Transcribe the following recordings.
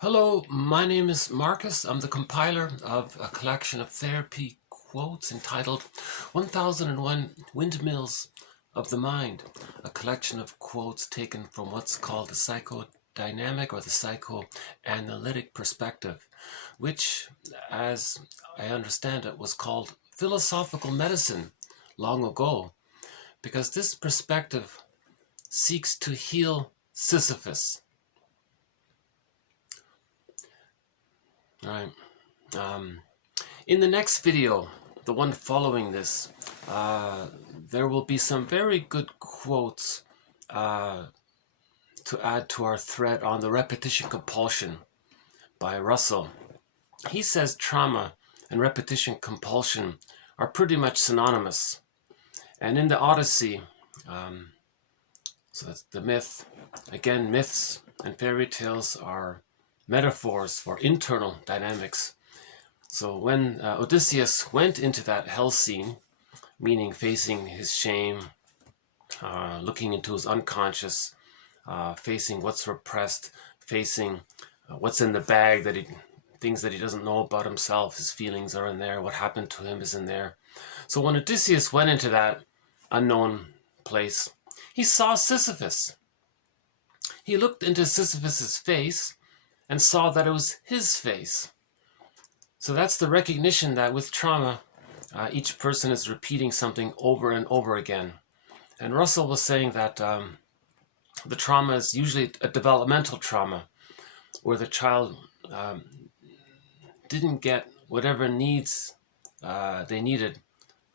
Hello, my name is Marcus. I'm the compiler of a collection of therapy quotes entitled 1001 Windmills of the Mind, a collection of quotes taken from what's called the psychodynamic or the psychoanalytic perspective, which, as I understand it, was called philosophical medicine long ago, because this perspective seeks to heal Sisyphus. Right. In the next video, the one following this, there will be some very good quotes to add to our thread on the repetition compulsion by Russell. He says trauma and repetition compulsion are pretty much synonymous. And in the Odyssey, so that's the myth, again, myths and fairy tales are metaphors for internal dynamics. So when Odysseus went into that hell scene, meaning facing his shame, looking into his unconscious, facing what's repressed, facing what's in the bag, things that he doesn't know about himself, his feelings are in there, what happened to him is in there. So when Odysseus went into that unknown place, he saw Sisyphus. He looked into Sisyphus's face and saw that it was his face. So that's the recognition that with trauma, each person is repeating something over and over again. And Russell was saying that the trauma is usually a developmental trauma, where the child didn't get whatever needs they needed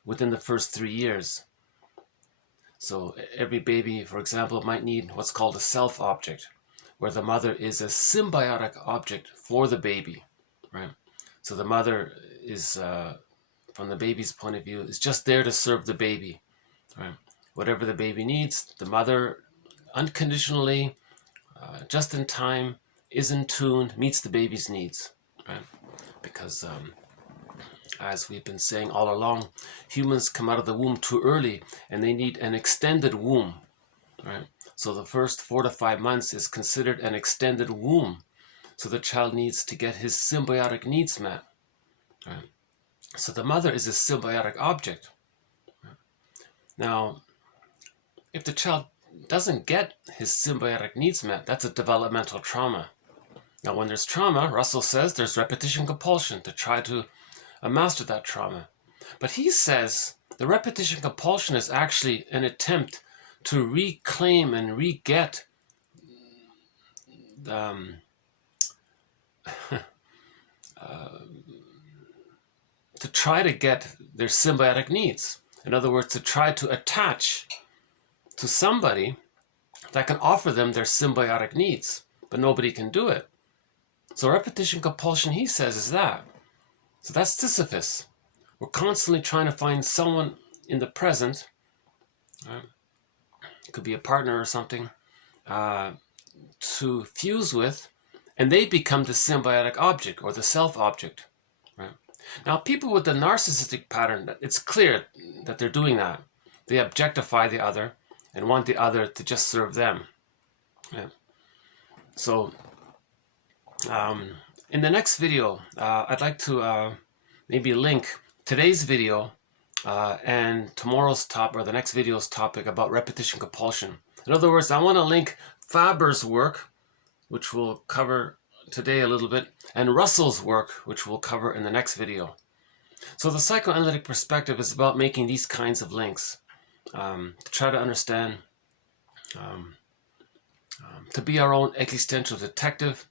within the first 3 years. So every baby, for example, might need what's called a self object, where the mother is a symbiotic object for the baby, right? So the mother is, from the baby's point of view, is just there to serve the baby, right? Whatever the baby needs, the mother unconditionally, just in time, is in tune, meets the baby's needs, right? Because as we've been saying all along, humans come out of the womb too early and they need an extended womb, right? So the first 4 to 5 months is considered an extended womb. So the child needs to get his symbiotic needs met. Right? So the mother is a symbiotic object. Right? Now, if the child doesn't get his symbiotic needs met, that's a developmental trauma. Now, when there's trauma, Russell says there's repetition compulsion to try to master that trauma. But he says the repetition compulsion is actually an attempt to reclaim and re-get to try to get their symbiotic needs. In other words, to try to attach to somebody that can offer them their symbiotic needs, but nobody can do it. So repetition compulsion, he says, is that. So that's Sisyphus. We're constantly trying to find someone in the present, right? It could be a partner or something, to fuse with, and they become the symbiotic object or the self object. Right? Now, people with the narcissistic pattern, it's clear that they're doing that. They objectify the other and want the other to just serve them. Yeah. So, in the next video, I'd like to maybe link today's video and tomorrow's topic, or the next video's topic, about repetition compulsion. In other words, I want to link Faber's work, which we'll cover today a little bit, and Russell's work, which we'll cover in the next video. So the psychoanalytic perspective is about making these kinds of links, to try to understand, to be our own existential detective,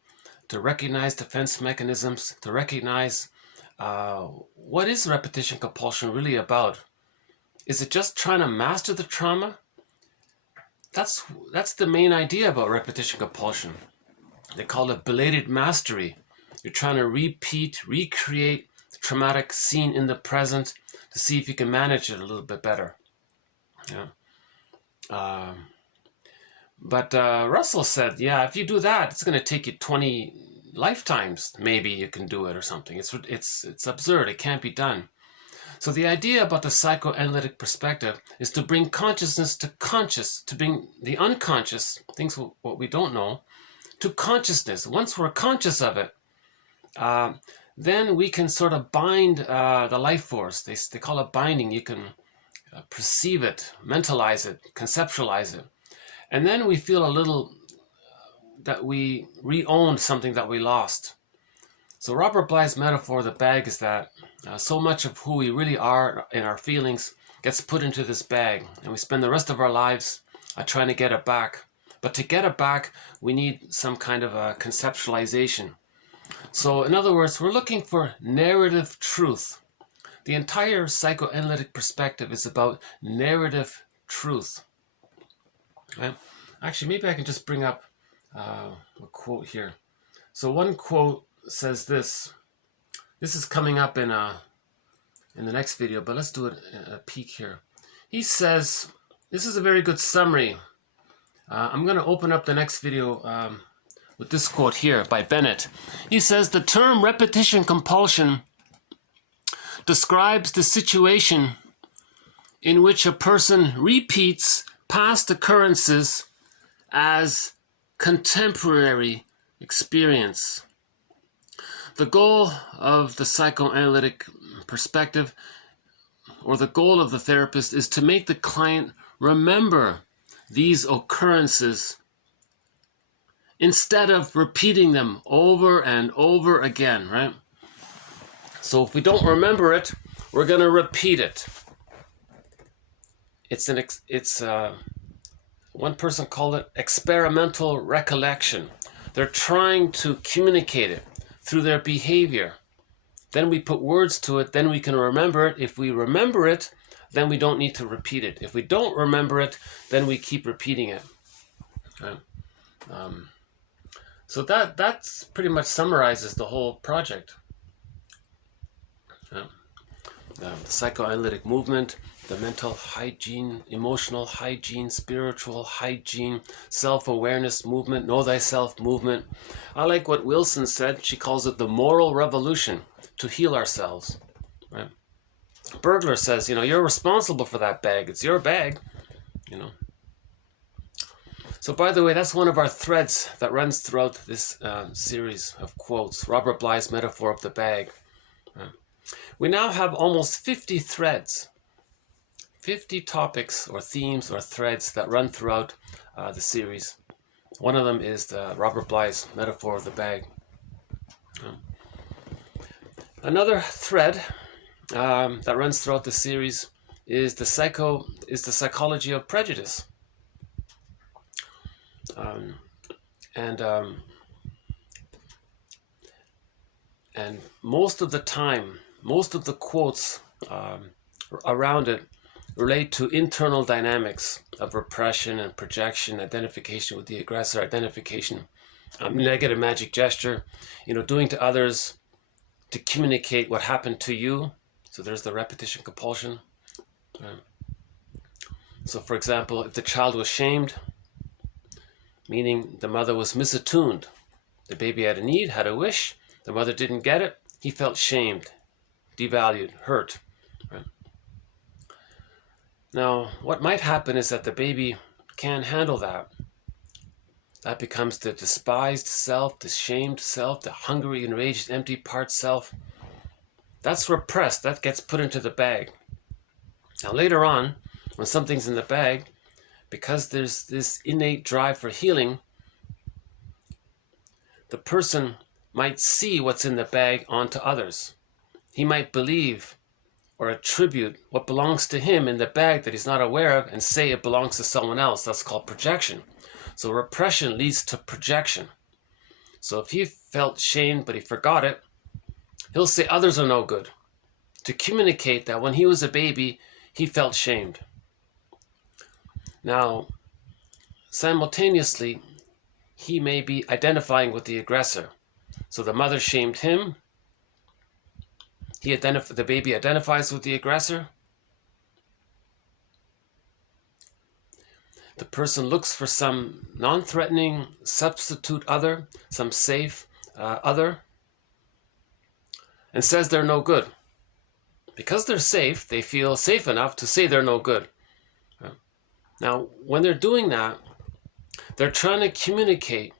to recognize defense mechanisms, to recognize what is repetition compulsion really about? Is it just trying to master the trauma? That's the main idea about repetition compulsion. They call it belated mastery. You're trying to recreate the traumatic scene in the present to see if you can manage it a little bit better. Yeah. But Russell said, yeah, if you do that, it's going to take you 20 lifetimes. Maybe you can do it or something. It's absurd. It can't be done. So the idea about the psychoanalytic perspective is to bring consciousness to conscious, to bring the unconscious, things what we don't know, to consciousness. Once we're conscious of it, then we can sort of bind the life force. They call it binding. You can perceive it, mentalize it, conceptualize it. And then we feel a little that we re-owned something that we lost. So Robert Bly's metaphor of the bag is that so much of who we really are in our feelings gets put into this bag, and we spend the rest of our lives trying to get it back. But to get it back, we need some kind of a conceptualization. So in other words, we're looking for narrative truth. The entire psychoanalytic perspective is about narrative truth. Right? Actually, maybe I can just bring up a quote here. So one quote says this. This is coming up in the next video, but let's do it a peek here. He says, this is a very good summary. I'm going to open up the next video with this quote here by Bennett. He says, the term repetition compulsion describes the situation in which a person repeats past occurrences as contemporary experience. The goal of the psychoanalytic perspective, or the goal of the therapist, is to make the client remember these occurrences instead of repeating them over and over again, right? So if we don't remember it, we're going to repeat it. One person called it experimental recollection. They're trying to communicate it through their behavior. Then we put words to it, then we can remember it. If we remember it, then we don't need to repeat it. If we don't remember it, then we keep repeating it. Okay. So that's pretty much summarizes the whole project. The psychoanalytic movement, the mental hygiene, emotional hygiene, spiritual hygiene, self-awareness movement, know thyself movement. I like what Wilson said. She calls it the moral revolution to heal ourselves. Right? Burglar says, you're responsible for that bag. It's your bag. So by the way, that's one of our threads that runs throughout this series of quotes. Robert Bly's metaphor of the bag. We now have almost 50 threads, 50 topics or themes or threads that run throughout the series. One of them is the Robert Bly's metaphor of the bag. Another thread that runs throughout the series is the psychology of prejudice. And most of the time, most of the quotes around it relate to internal dynamics of repression and projection, identification with the aggressor, identification, negative magic gesture, doing to others to communicate what happened to you. So there's the repetition compulsion. So for example, if the child was shamed, meaning the mother was misattuned, the baby had a need, had a wish, the mother didn't get it, he felt shamed, devalued, hurt. Right? Now, what might happen is that the baby can't handle that. That becomes the despised self, the shamed self, the hungry, enraged, empty part self. That's repressed. That gets put into the bag. Now, later on, when something's in the bag, because there's this innate drive for healing, the person might see what's in the bag onto others. He might believe or attribute what belongs to him in the bag that he's not aware of and say it belongs to someone else. That's called projection. So repression leads to projection. So if he felt shamed but he forgot it, he'll say others are no good, to communicate that when he was a baby, he felt shamed. Now, simultaneously, he may be identifying with the aggressor. So the mother shamed him. The baby identifies with the aggressor. The person looks for some non-threatening substitute other, some safe other, and says they're no good. Because they're safe, they feel safe enough to say they're no good. Now, when they're doing that, they're trying to communicate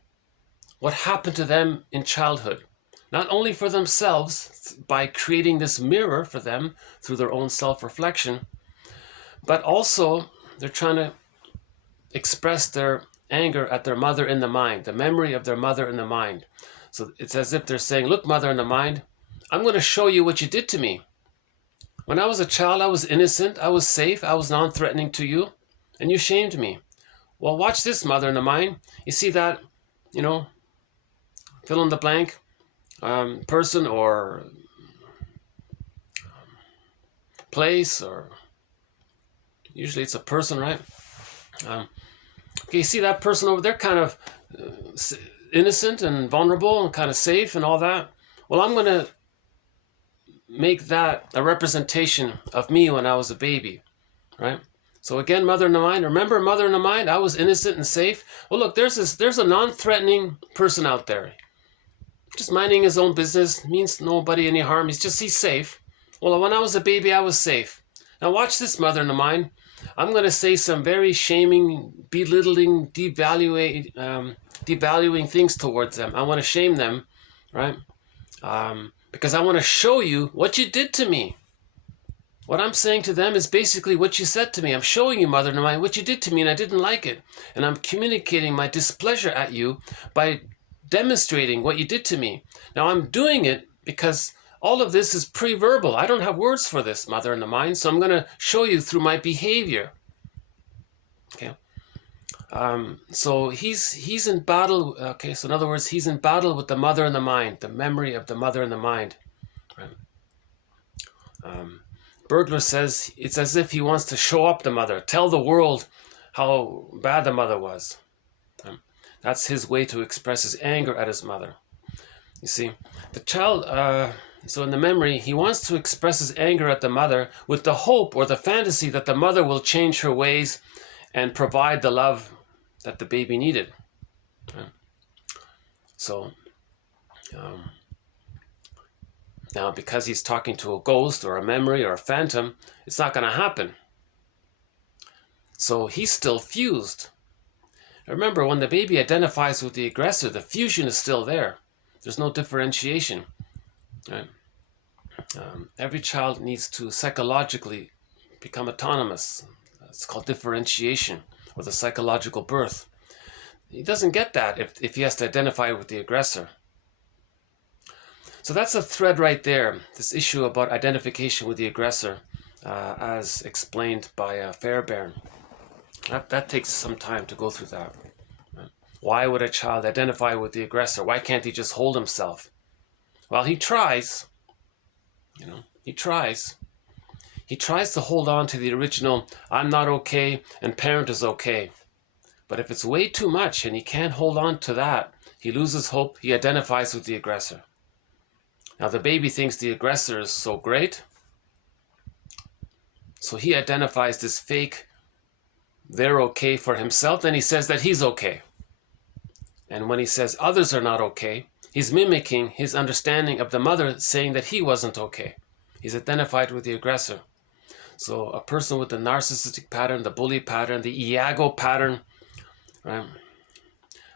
what happened to them in childhood. Not only for themselves, by creating this mirror for them through their own self-reflection, but also they're trying to express their anger at their mother in the mind, the memory of their mother in the mind. So it's as if they're saying, look, mother in the mind, I'm going to show you what you did to me. When I was a child, I was innocent, I was safe, I was non-threatening to you, and you shamed me. Well, watch this, mother in the mind. You see that, fill in the blank, person or place, or usually it's a person, right? Okay, you see that person over there, kind of innocent and vulnerable and kind of safe and all that. Well, I'm going to make that a representation of me when I was a baby, right? So again, mother in the mind. Remember, mother in the mind, I was innocent and safe. Well, look, there's a non-threatening person out there, just minding his own business, means nobody any harm. He's safe. Well, when I was a baby, I was safe. Now watch this, mother in the mind. I'm going to say some very shaming, belittling, devaluing things towards them. I want to shame them, right? Because I want to show you what you did to me. What I'm saying to them is basically what you said to me. I'm showing you, mother in the mind, what you did to me, and I didn't like it. And I'm communicating my displeasure at you by demonstrating what you did to me. Now I'm doing it because all of this is pre-verbal. I don't have words for this, mother in the mind, so I'm going to show you through my behavior. Okay. So he's in battle. Okay, so in other words, he's in battle with the mother in the mind, the memory of the mother in the mind. Right. Burglar says it's as if he wants to show up the mother, tell the world how bad the mother was. That's his way to express his anger at his mother. You see, the child, so in the memory, he wants to express his anger at the mother with the hope or the fantasy that the mother will change her ways and provide the love that the baby needed. So, now because he's talking to a ghost or a memory or a phantom, it's not going to happen. So he's still fused. Remember, when the baby identifies with the aggressor, the fusion is still there. There's no differentiation. Right? Every child needs to psychologically become autonomous. It's called differentiation, or the psychological birth. He doesn't get that if he has to identify with the aggressor. So that's a thread right there, this issue about identification with the aggressor, as explained by Fairbairn. That takes some time to go through that. Why would a child identify with the aggressor? Why can't he just hold himself? Well, he tries. He tries. He tries to hold on to the original, I'm not okay, and parent is okay. But if it's way too much and he can't hold on to that, he loses hope, he identifies with the aggressor. Now the baby thinks the aggressor is so great, so he identifies this fake, they're okay for himself, then he says that he's okay. And when he says others are not okay, he's mimicking his understanding of the mother saying that he wasn't okay. He's identified with the aggressor. So a person with the narcissistic pattern, the bully pattern, the Iago pattern, right,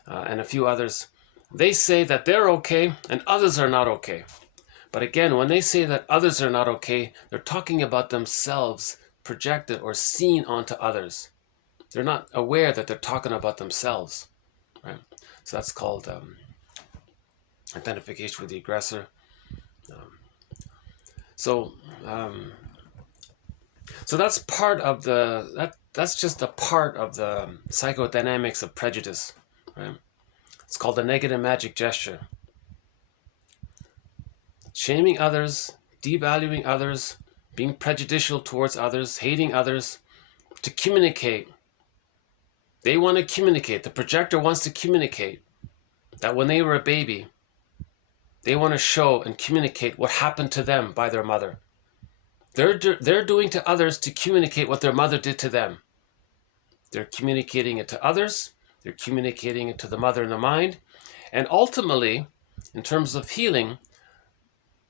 and a few others, they say that they're okay and others are not okay. But again, when they say that others are not okay, they're talking about themselves projected or seen onto others. They're not aware that they're talking about themselves, right? So that's called identification with the aggressor. So that's part of that's just a part of the psychodynamics of prejudice, right? It's called the negative magic gesture. Shaming others, devaluing others, being prejudicial towards others, hating others, to communicate. They want to communicate. The projector wants to communicate that when they were a baby, they want to show and communicate what happened to them by their mother. They're doing to others to communicate what their mother did to them. They're communicating it to others. They're communicating it to the mother in the mind. And ultimately, in terms of healing,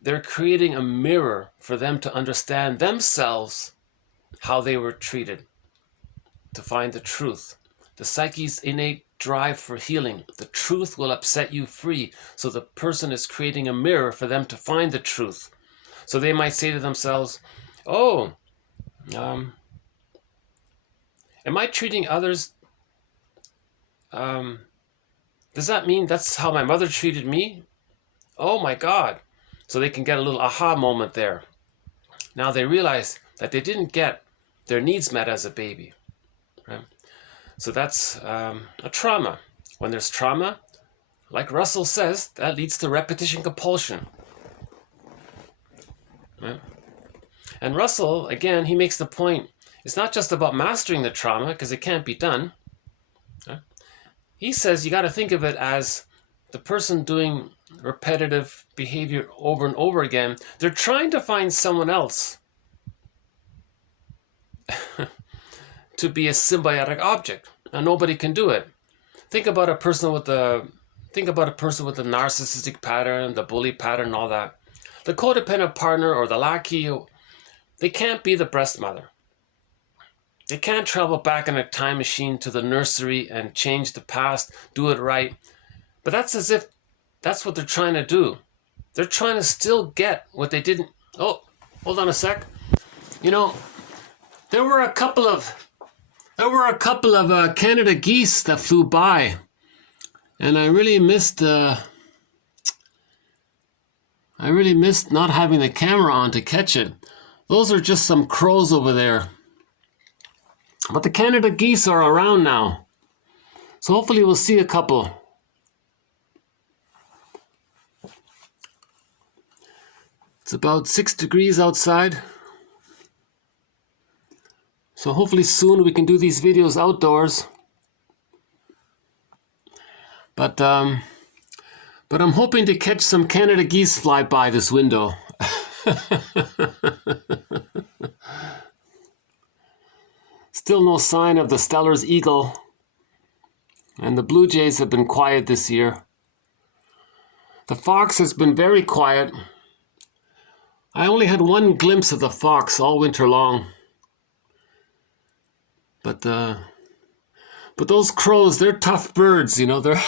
they're creating a mirror for them to understand themselves, how they were treated, to find the truth. The psyche's innate drive for healing. The truth will upset you free. So the person is creating a mirror for them to find the truth. So they might say to themselves, oh, am I treating others? Does that mean that's how my mother treated me? Oh my God. So they can get a little aha moment there. Now they realize that they didn't get their needs met as a baby. Right? So that's a trauma. When there's trauma, like Russell says, that leads to repetition compulsion. Right? And Russell, again, he makes the point, it's not just about mastering the trauma, because it can't be done. Right? He says you got to think of it as the person doing repetitive behavior over and over again. They're trying to find someone else to be a symbiotic object. Now nobody can do it. Think about a person with the narcissistic pattern, the bully pattern, and all that. The codependent partner or the lackey, they can't be the breast mother. They can't travel back in a time machine to the nursery and change the past, do it right. But that's as if that's what they're trying to do. They're trying to still get what they didn't. Oh, hold on a sec. You know, there were a couple of Canada geese that flew by, and I really missed not having the camera on to catch it. Those are just some crows over there. But the Canada geese are around now. So hopefully we'll see a couple. It's about 6 degrees outside. So hopefully soon we can do these videos outdoors. But I'm hoping to catch some Canada geese fly by this window. Still no sign of the Stellar's eagle, and the blue jays have been quiet this year. The fox has been very quiet. I only had one glimpse of the fox all winter long. But those crows, they're tough birds, you know. They're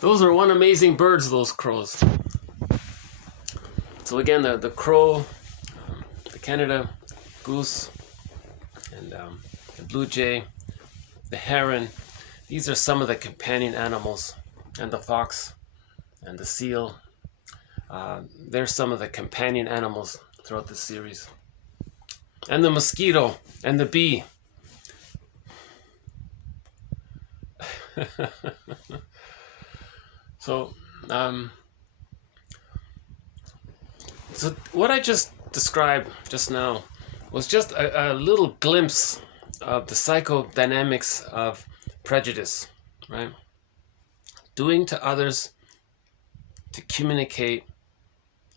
those are one amazing birds, those crows. So again, the crow, the Canada goose, and the blue jay, the heron, these are some of the companion animals, and the fox and the seal. They're some of the companion animals throughout the series. And the mosquito and the bee. So what I just described just now was just a little glimpse of the psychodynamics of prejudice, right? Doing to others to communicate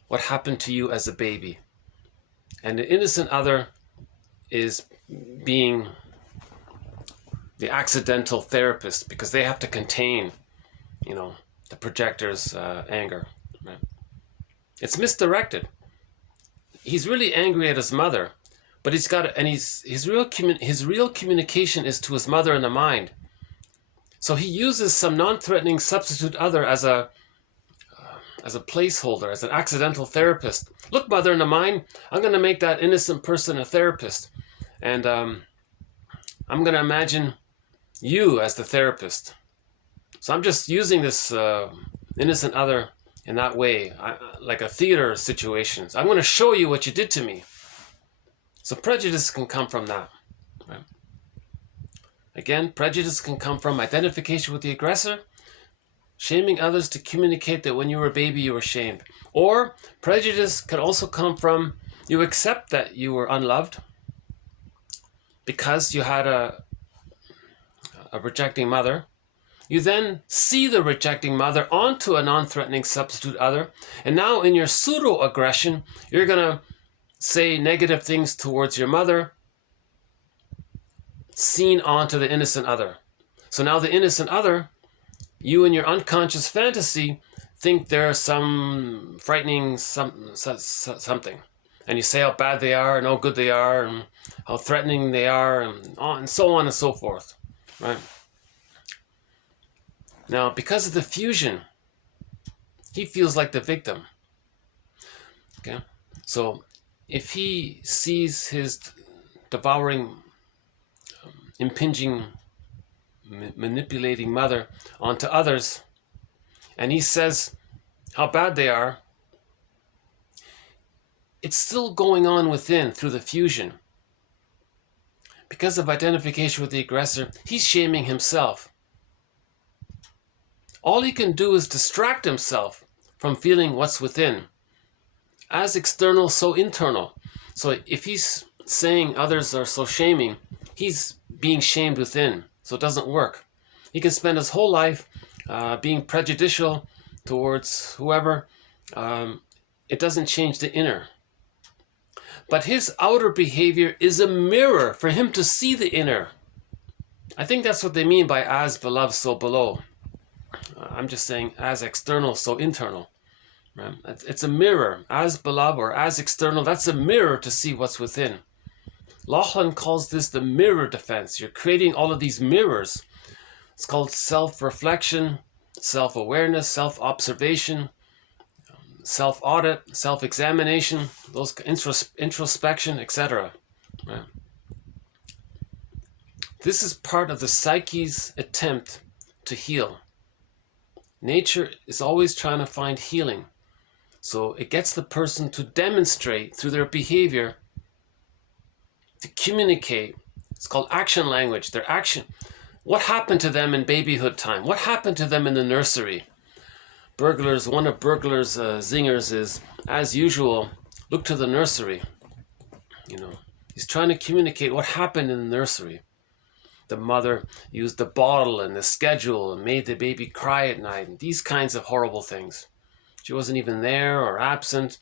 what happened to you as a baby. And the innocent other is being the accidental therapist, because they have to contain, you know, the projector's anger. Right? It's misdirected. He's really angry at his mother, but he's got, and his real communication is to his mother in the mind. So he uses some non-threatening substitute other as a placeholder, as an accidental therapist. Look, mother in the mind, I'm going to make that innocent person a therapist, and I'm going to imagine you as the therapist. So I'm just using this innocent other in that way, like a theater situation. So I'm going to show you what you did to me. So prejudice can come from that. Right? Again, prejudice can come from identification with the aggressor, shaming others to communicate that when you were a baby you were shamed. Or prejudice can also come from you accept that you were unloved because you had a rejecting mother. You then see the rejecting mother onto a non-threatening substitute other, and now in your pseudo-aggression, you're going to say negative things towards your mother, seen onto the innocent other. So now the innocent other, you in your unconscious fantasy think there's some frightening something. and you say how bad they are and how good they are and how threatening they are and so on and so forth, right? Now, because of the fusion, he feels like the victim. Okay, so if he sees his devouring, impinging, manipulating mother onto others, and he says how bad they are, it's still going on within through the fusion. Because of identification with the aggressor, he's shaming himself. All he can do is distract himself from feeling what's within. As external, so internal. So if he's saying others are so shaming, he's being shamed within. So it doesn't work. He can spend his whole life being prejudicial towards whoever. It doesn't change the inner. But his outer behavior is a mirror for him to see the inner. I think that's what they mean by as beloved, so below. I'm just saying as external, so internal. Right? It's a mirror. As beloved or as external, that's a mirror to see what's within. Laughlin calls this the mirror defense. You're creating all of these mirrors. It's called self-reflection, self-awareness, self-observation, self-audit, self-examination, those introspection, etc. Right? This is part of the psyche's attempt to heal. Nature is always trying to find healing. So it gets the person to demonstrate through their behavior, to communicate. It's called action language. Their action. What happened to them in babyhood time? What happened to them in the nursery? One of Burglar's zingers is, as usual, look to the nursery. He's trying to communicate what happened in the nursery. The mother used the bottle and the schedule and made the baby cry at night. And these kinds of horrible things. She wasn't even there or absent.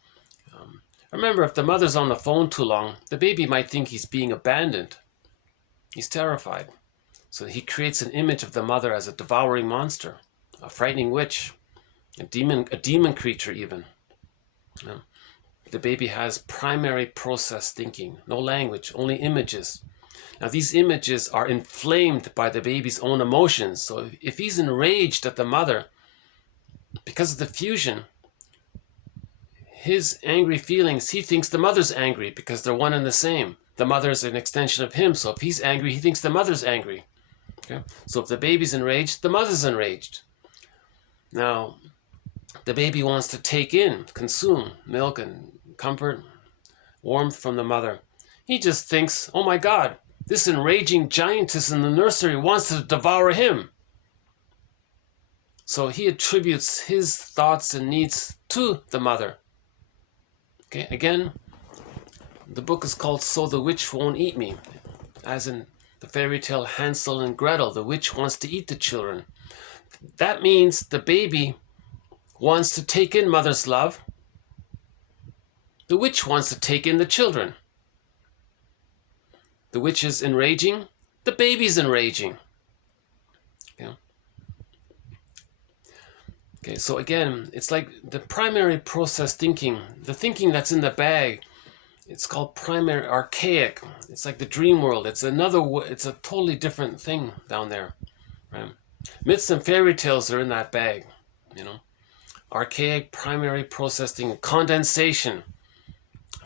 Remember, if the mother's on the phone too long, the baby might think he's being abandoned. He's terrified. So he creates an image of the mother as a devouring monster, a frightening witch, a demon creature even. The baby has primary process thinking, no language, only images. Now these images are inflamed by the baby's own emotions. So if he's enraged at the mother, because of the fusion, his angry feelings, he thinks the mother's angry because they're one and the same. The mother is an extension of him. So if he's angry, he thinks the mother's angry. Okay? So if the baby's enraged, the mother's enraged. Now, the baby wants to take in, consume milk and comfort, warmth from the mother. He just thinks, oh my God, this enraging giantess in the nursery wants to devour him. So he attributes his thoughts and needs to the mother. Okay, again, the book is called So the Witch Won't Eat Me. As in the fairy tale Hansel and Gretel, the witch wants to eat the children. That means the baby wants to take in mother's love. The witch wants to take in the children. The witch is enraging. The baby's enraging. Okay, so again, it's like the primary process thinking, the thinking that's in the bag, it's called primary archaic. It's like the dream world. It's a totally different thing down there. Right? Myths and fairy tales are in that bag, Archaic, primary processing, condensation,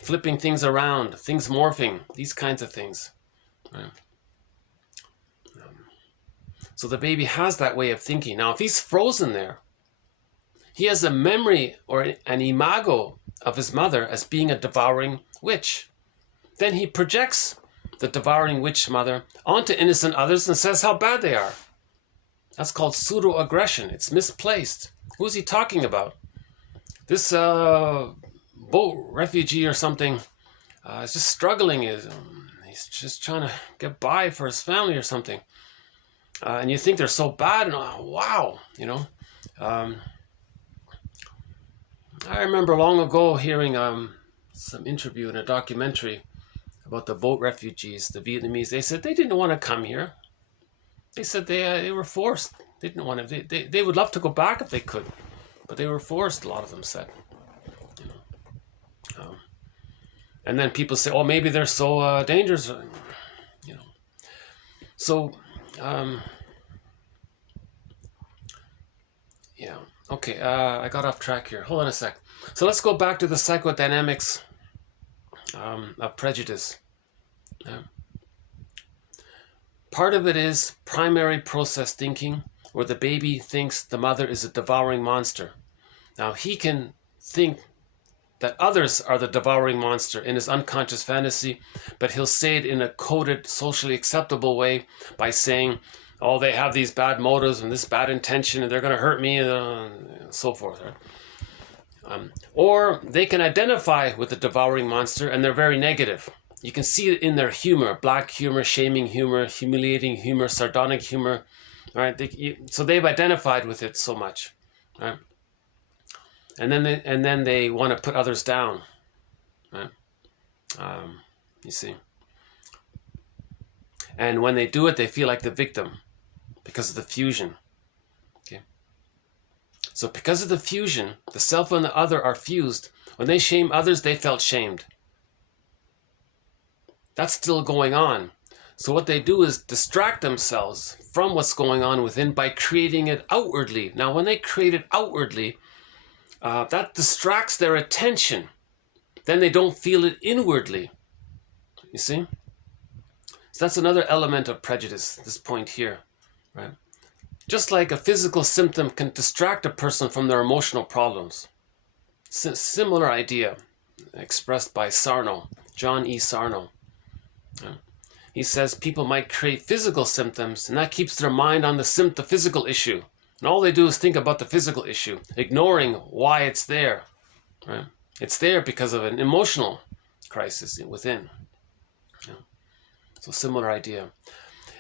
flipping things around, things morphing, these kinds of things. Right? So the baby has that way of thinking. Now, if he's frozen there, he has a memory or an imago of his mother as being a devouring witch. Then he projects the devouring witch mother onto innocent others and says how bad they are. That's called pseudo-aggression. It's misplaced. Who's he talking about? This boat refugee or something is just struggling. He's just trying to get by for his family or something. And you think they're so bad, and wow, I remember long ago hearing some interview in a documentary about the boat refugees, the Vietnamese. They said they didn't want to come here. They said they were forced. They didn't want to. They would love to go back if they could, but they were forced. A lot of them said. And then people say, oh, maybe they're so dangerous, you know. So, yeah, okay, I got off track here. Hold on a sec. So let's go back to the psychodynamics of prejudice. Part of it is primary process thinking, where the baby thinks the mother is a devouring monster. Now, he can think that others are the devouring monster in his unconscious fantasy, but he'll say it in a coded, socially acceptable way by saying, oh, they have these bad motives and this bad intention and they're going to hurt me, and so forth. Right? Or they can identify with the devouring monster and they're very negative. You can see it in their humor, black humor, shaming humor, humiliating humor, sardonic humor. Right? So they've identified with it so much. Right? And then they want to put others down. Right? You see. And when they do it, they feel like the victim because of the fusion. Okay. So because of the fusion, the self and the other are fused. When they shame others, they felt shamed. That's still going on. So what they do is distract themselves from what's going on within by creating it outwardly. Now, when they create it outwardly, that distracts their attention. Then they don't feel it inwardly. You see? So that's another element of prejudice, this point here. Right? Just like a physical symptom can distract a person from their emotional problems. Similar idea expressed by Sarno, John E. Sarno. He says people might create physical symptoms and that keeps their mind on the physical issue. And all they do is think about the physical issue, ignoring why it's there. Right? It's there because of an emotional crisis within. Yeah. So similar idea.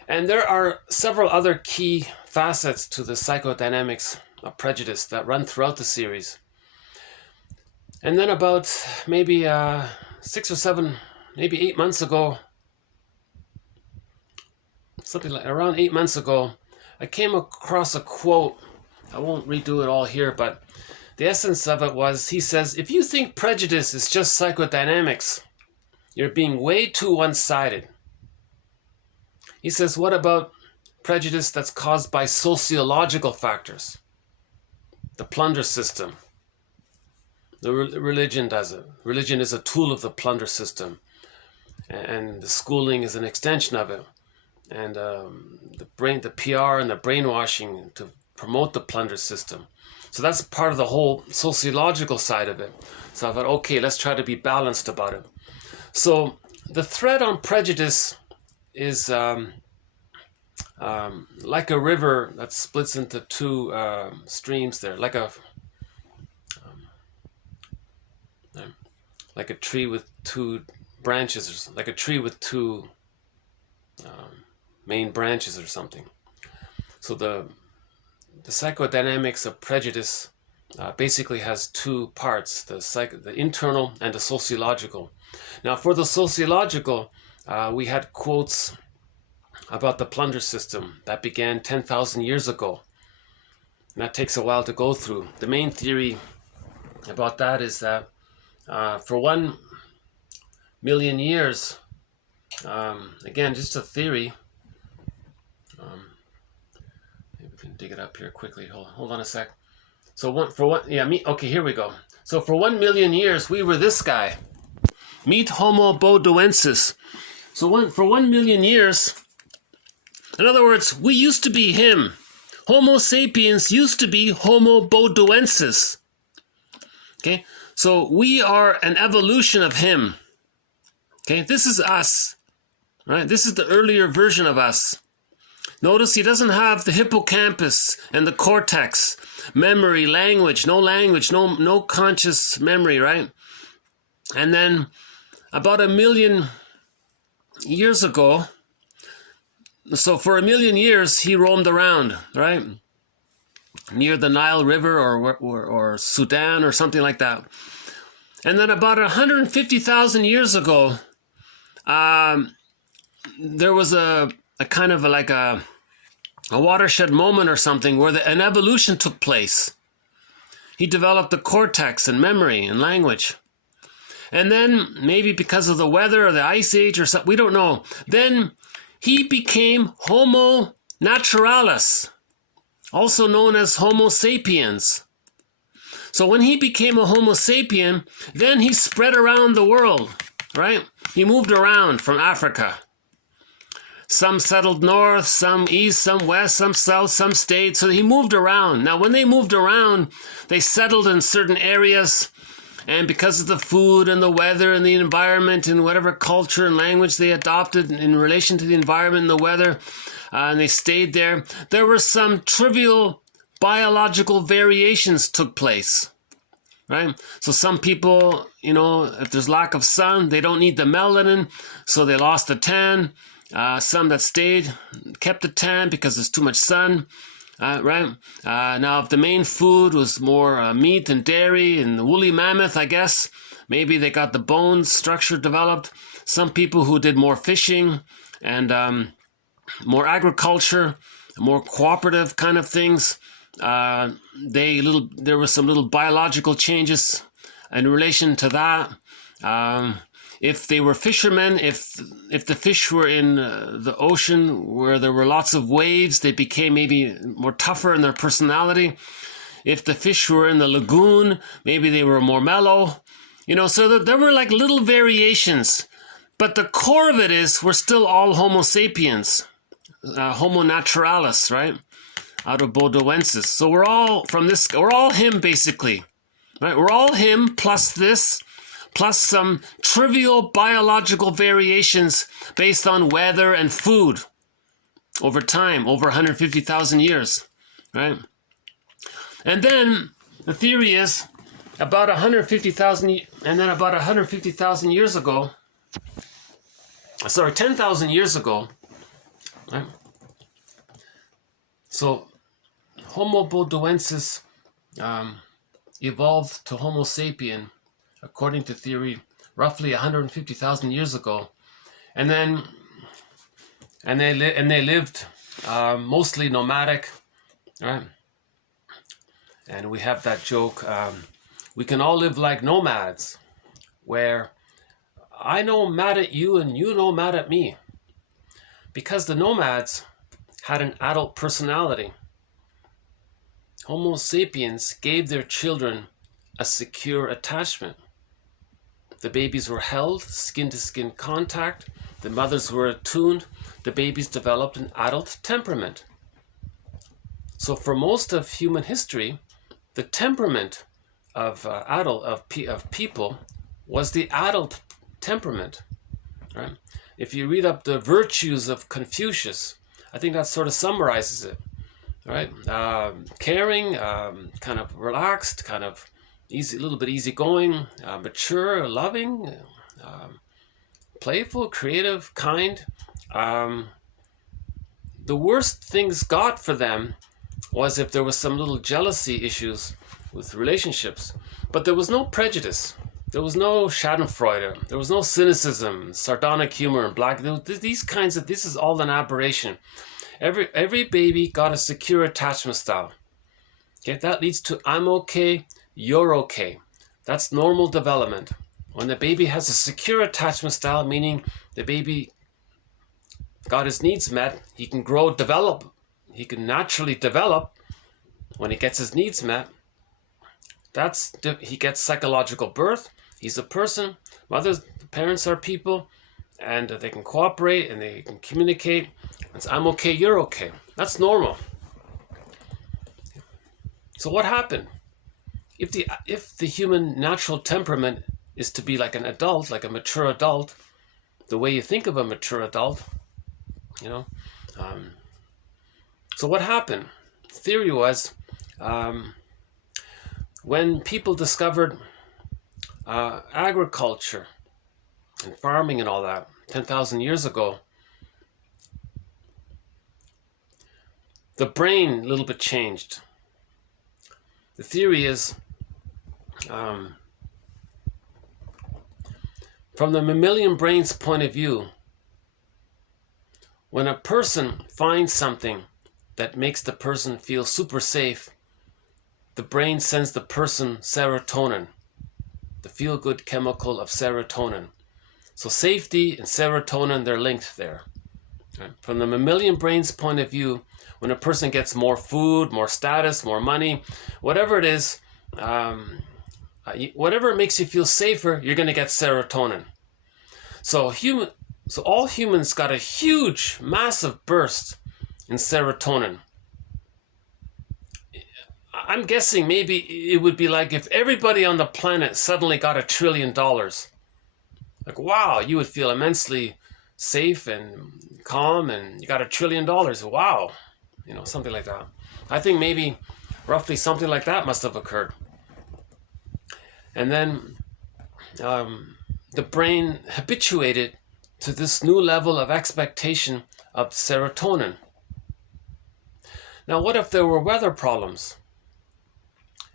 And there are several other key facets to the psychodynamics of prejudice that run throughout the series. And then about maybe 6 or 7, maybe 8 months ago, something like around 8 months ago, I came across a quote. I won't redo it all here, but the essence of it was, he says, if you think prejudice is just psychodynamics, you're being way too one-sided. He says, what about prejudice that's caused by sociological factors? The plunder system. The religion does it. Religion is a tool of the plunder system. And the schooling is an extension of it. And the PR and the brainwashing to promote the plunder system. So that's part of the whole sociological side of it. So I thought, okay, let's try to be balanced about it. So the thread on prejudice is like a river that splits into two streams there, like a tree with two branches, like a tree with two main branches or something. So the psychodynamics of prejudice basically has two parts, the internal and the sociological. Now for the sociological, we had quotes about the plunder system that began 10,000 years ago. And that takes a while to go through. The main theory about that is that for 1 million years, again, just a theory. Maybe we can dig it up here quickly. Hold on a sec. So okay, here we go. So for 1 million years, we were this guy. Meet Homo bodoensis. So for 1 million years, in other words, we used to be him. Homo sapiens used to be Homo bodoensis. Okay, so we are an evolution of him. Okay, this is us. Right? This is the earlier version of us. Notice he doesn't have the hippocampus and the cortex, memory, language, no conscious memory, right? And then about 1 million years ago, so for 1 million years he roamed around, right? Near the Nile River or Sudan or something like that. And then about 150,000 years ago, there was a kind of like a watershed moment or something where an evolution took place. He developed the cortex and memory and language. And then maybe because of the weather or the ice age or something, we don't know. Then he became Homo naturalis, also known as Homo sapiens. So when he became a Homo sapien, then he spread around the world, right? He moved around from Africa. Some settled north, some east, some west, some south, some stayed. So he moved around. Now, when they moved around, they settled in certain areas. And because of the food and the weather and the environment and whatever culture and language they adopted in relation to the environment and the weather, and they stayed there, there were some trivial biological variations took place, right? So some people, you know, if there's lack of sun, they don't need the melanin, so they lost the tan. Some that stayed kept the tan because there's too much sun, right? Now, if the main food was more meat and dairy and the woolly mammoth, I guess, maybe they got the bone structure developed. Some people who did more fishing and more agriculture, more cooperative kind of things, there were some little biological changes in relation to that. If they were fishermen, if the fish were in the ocean where there were lots of waves, they became maybe more tougher in their personality. If the fish were in the lagoon, maybe they were more mellow. You know, so there were like little variations. But the core of it is we're still all Homo sapiens, Homo naturalis, right? Out of Bodoensis. So we're all him basically, right? We're all him plus this, plus some trivial biological variations based on weather and food over time, over 150,000 years, right? And then the theory is about 150,000 years ago, 10,000 years ago, right? So Homo bodoensis evolved to Homo sapien, according to theory, roughly 150,000 years ago, and they lived mostly nomadic, right? And we have that joke: we can all live like nomads, where I know mad at you and you know mad at me, because the nomads had an adult personality. Homo sapiens gave their children a secure attachment. The babies were held, skin-to-skin contact. The mothers were attuned. The babies developed an adult temperament. So for most of human history, the temperament of people was the adult temperament, right? If you read up the Virtues of Confucius, I think that sort of summarizes it, right? Caring, kind of relaxed, kind of easy, a little bit easygoing, mature, loving, playful, creative, kind. The worst things got for them was if there was some little jealousy issues with relationships, but there was no prejudice. There was no schadenfreude. There was no cynicism, sardonic humor, and this is all an aberration. Every baby got a secure attachment style. Okay, that leads to I'm okay, you're okay. That's normal development. When the baby has a secure attachment style, meaning the baby got his needs met, he can grow, develop. He can naturally develop when he gets his needs met. He gets psychological birth. He's a person. Parents are people, and they can cooperate and they can communicate. It's I'm okay, you're okay. That's normal. So what happened? If the human natural temperament is to be like an adult, like a mature adult, the way you think of a mature adult, you know. So what happened? Theory was when people discovered agriculture and farming and all that 10,000 years ago, the brain a little bit changed. The theory is from the mammalian brain's point of view, when a person finds something that makes the person feel super safe, the brain sends the person serotonin. the feel-good chemical of serotonin. So safety and serotonin, they're linked there. Right? From the mammalian brain's point of view, when a person gets more food, more status, more money, whatever it is, whatever makes you feel safer, you're going to get serotonin. So all humans got a huge, massive burst in serotonin. I'm guessing maybe it would be like if everybody on the planet suddenly got $1 trillion. Like, wow, you would feel immensely safe and calm, and you got $1 trillion. Wow. You know, something like that. I think maybe roughly something like that must have occurred. And then the brain habituated to this new level of expectation of serotonin. Now, what if there were weather problems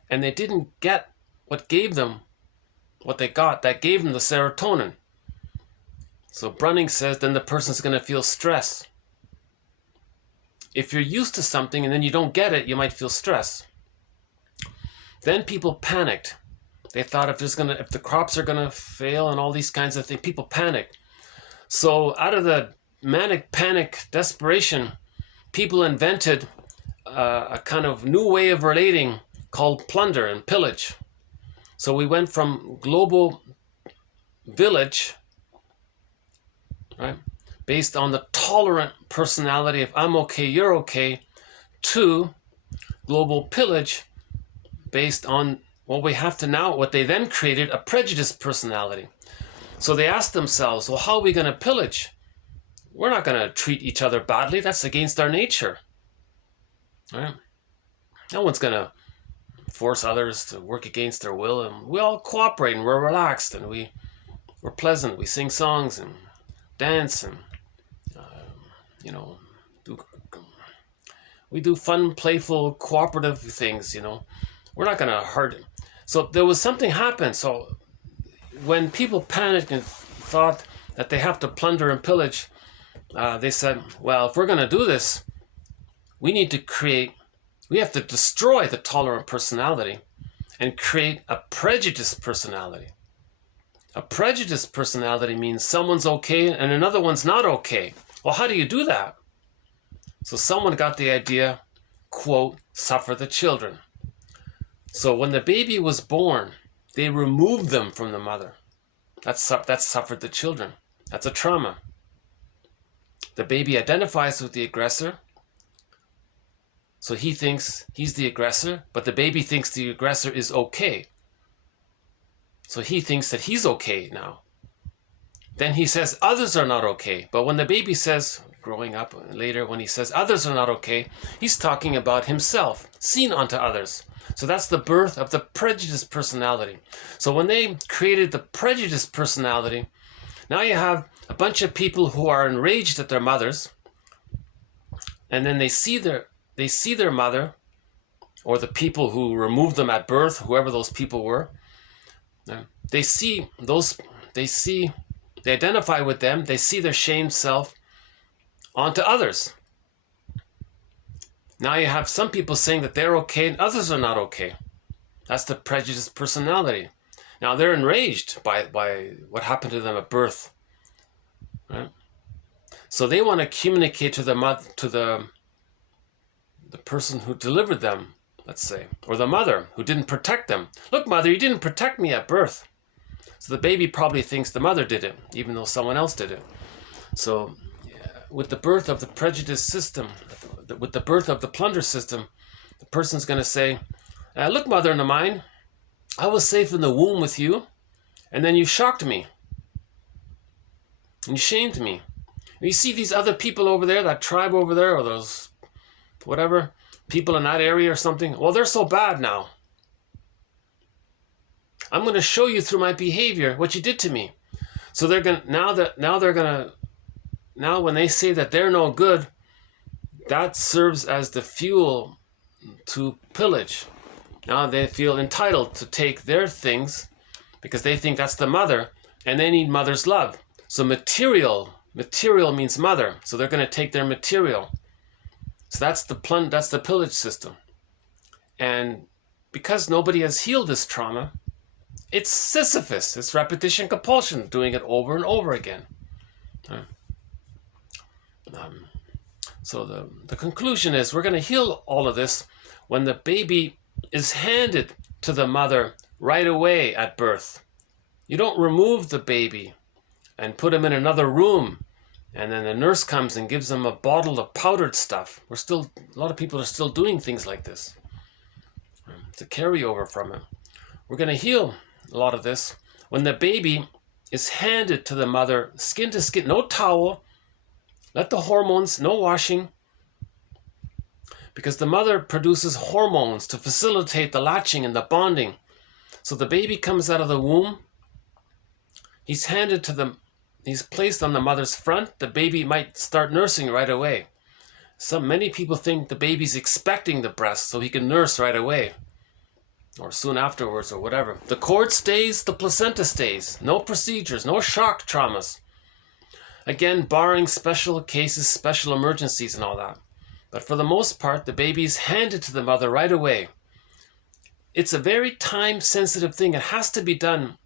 and they didn't get what gave them what they got that gave them the serotonin? So Brunning says then the person's going to feel stress. If you're used to something and then you don't get it, you might feel stress. Then people panicked. They thought if the crops are gonna fail and all these kinds of things, people panicked. So out of the manic panic desperation, people invented a kind of new way of relating called plunder and pillage. So we went from global village, right, based on the tolerant personality of I'm okay, you're okay, to global pillage based on what we have to now, what they then created, a prejudice personality. So they asked themselves, well, how are we going to pillage? We're not going to treat each other badly. That's against our nature. Right? No one's going to force others to work against their will. And we all cooperate and we're relaxed and we're pleasant. We sing songs and dance and, we do fun, playful, cooperative things, We're not going to hurt him. So there was something happened. So when people panicked and thought that they have to plunder and pillage, they said, well, if we're going to do this, we have to destroy the tolerant personality and create a prejudice personality. A prejudice personality means someone's okay and another one's not okay. Well, how do you do that? So someone got the idea, quote, suffer the children. So when the baby was born, they removed them from the mother. That suffered the children. That's a trauma. The baby identifies with the aggressor. So he thinks he's the aggressor, but the baby thinks the aggressor is okay. So he thinks that he's okay now. Then he says others are not okay. But when the baby says, growing up later, when he says others are not okay, he's talking about himself, seen onto others. So that's the birth of the prejudice personality. So when they created the prejudice personality, now you have a bunch of people who are enraged at their mothers, and then they see their mother, or the people who removed them at birth, whoever those people were. They identify with them, they see their shamed self onto others. Now you have some people saying that they're okay and others are not okay. That's the prejudice personality. Now they're enraged by what happened to them at birth. Right? So they want to communicate to the person who delivered them, let's say, or the mother who didn't protect them. Look, mother, you didn't protect me at birth. So the baby probably thinks the mother did it, even though someone else did it. So with the birth of the prejudice system, with the birth of the plunder system, the person's going to say, look, mother in the mind, I was safe in the womb with you, and then you shocked me. And you shamed me. And you see these other people over there, that tribe over there, or those, whatever, people in that area or something, well, they're so bad now. I'm going to show you through my behavior what you did to me. So they're going to, now when they say that they're no good, that serves as the fuel to pillage. Now they feel entitled to take their things because they think that's the mother and they need mother's love. So material means mother. So they're going to take their material. So that's the pillage system. And because nobody has healed this trauma, It's Sisyphus. It's repetition compulsion, doing it over and over again. So the conclusion is we're going to heal all of this when the baby is handed to the mother right away at birth. You don't remove the baby and put him in another room and then the nurse comes and gives them a bottle of powdered stuff. A lot of people are still doing things like this. It's a carryover from it. We're going to heal a lot of this when the baby is handed to the mother, skin to skin, no towel, let the hormones, no washing, because the mother produces hormones to facilitate the latching and the bonding. So the baby comes out of the womb, he's placed on the mother's front. The baby might start nursing right away. Many people think the baby's expecting the breast so he can nurse right away, or soon afterwards, or whatever. The cord stays, the placenta stays. No procedures, no shock traumas. Again, barring special cases, special emergencies and all that. But for the most part, the baby's handed to the mother right away. It's a very time-sensitive thing. It has to be done.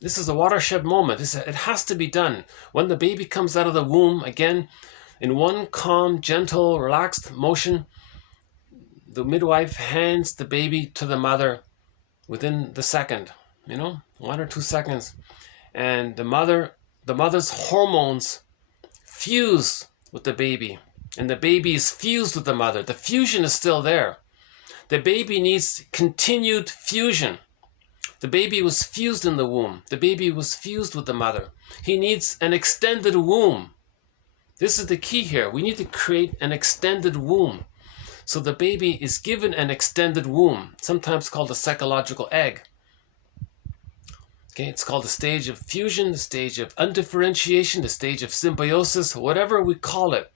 This is a watershed moment. It has to be done. When the baby comes out of the womb, again, in one calm, gentle, relaxed motion, the midwife hands the baby to the mother within the second, 1 or 2 seconds. And the mother's hormones fuse with the baby. And the baby is fused with the mother. The fusion is still there. The baby needs continued fusion. The baby was fused in the womb. The baby was fused with the mother. He needs an extended womb. This is the key here. We need to create an extended womb. So the baby is given an extended womb, sometimes called a psychological egg. Okay, it's called the stage of fusion, the stage of undifferentiation, the stage of symbiosis, whatever we call it.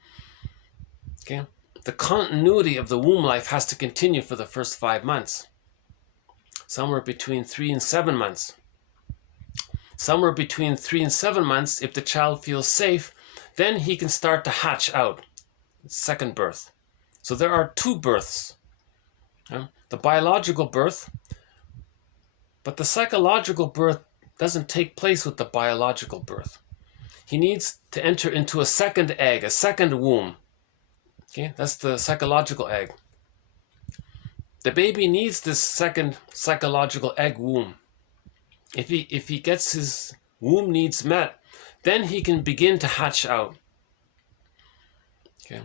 Okay, the continuity of the womb life has to continue for the first 5 months. Somewhere between 3 and 7 months. Somewhere between 3 and 7 months, if the child feels safe, then he can start to hatch out. Second birth. So there are 2 births. The biological birth, but the psychological birth doesn't take place with the biological birth. He needs to enter into a second egg, a second womb. Okay, that's the psychological egg. The baby needs this second psychological egg womb. If he gets his womb needs met, then he can begin to hatch out. Okay.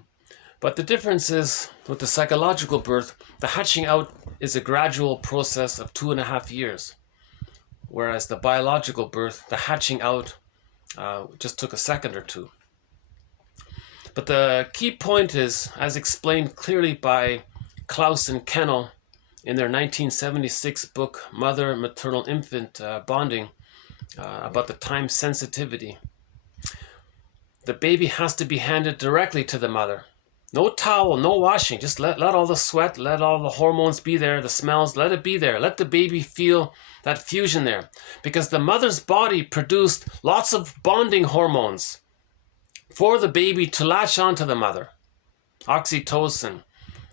But the difference is, with the psychological birth, the hatching out is a gradual process of 2.5 years. Whereas the biological birth, the hatching out just took a second or 2. But the key point is, as explained clearly by Klaus and Kennel in their 1976 book, Mother, Maternal, Infant Bonding, about the time sensitivity. The baby has to be handed directly to the mother. No towel, no washing. Just let all the sweat, let all the hormones be there, the smells, let it be there. Let the baby feel that fusion there. Because the mother's body produced lots of bonding hormones for the baby to latch onto the mother. Oxytocin,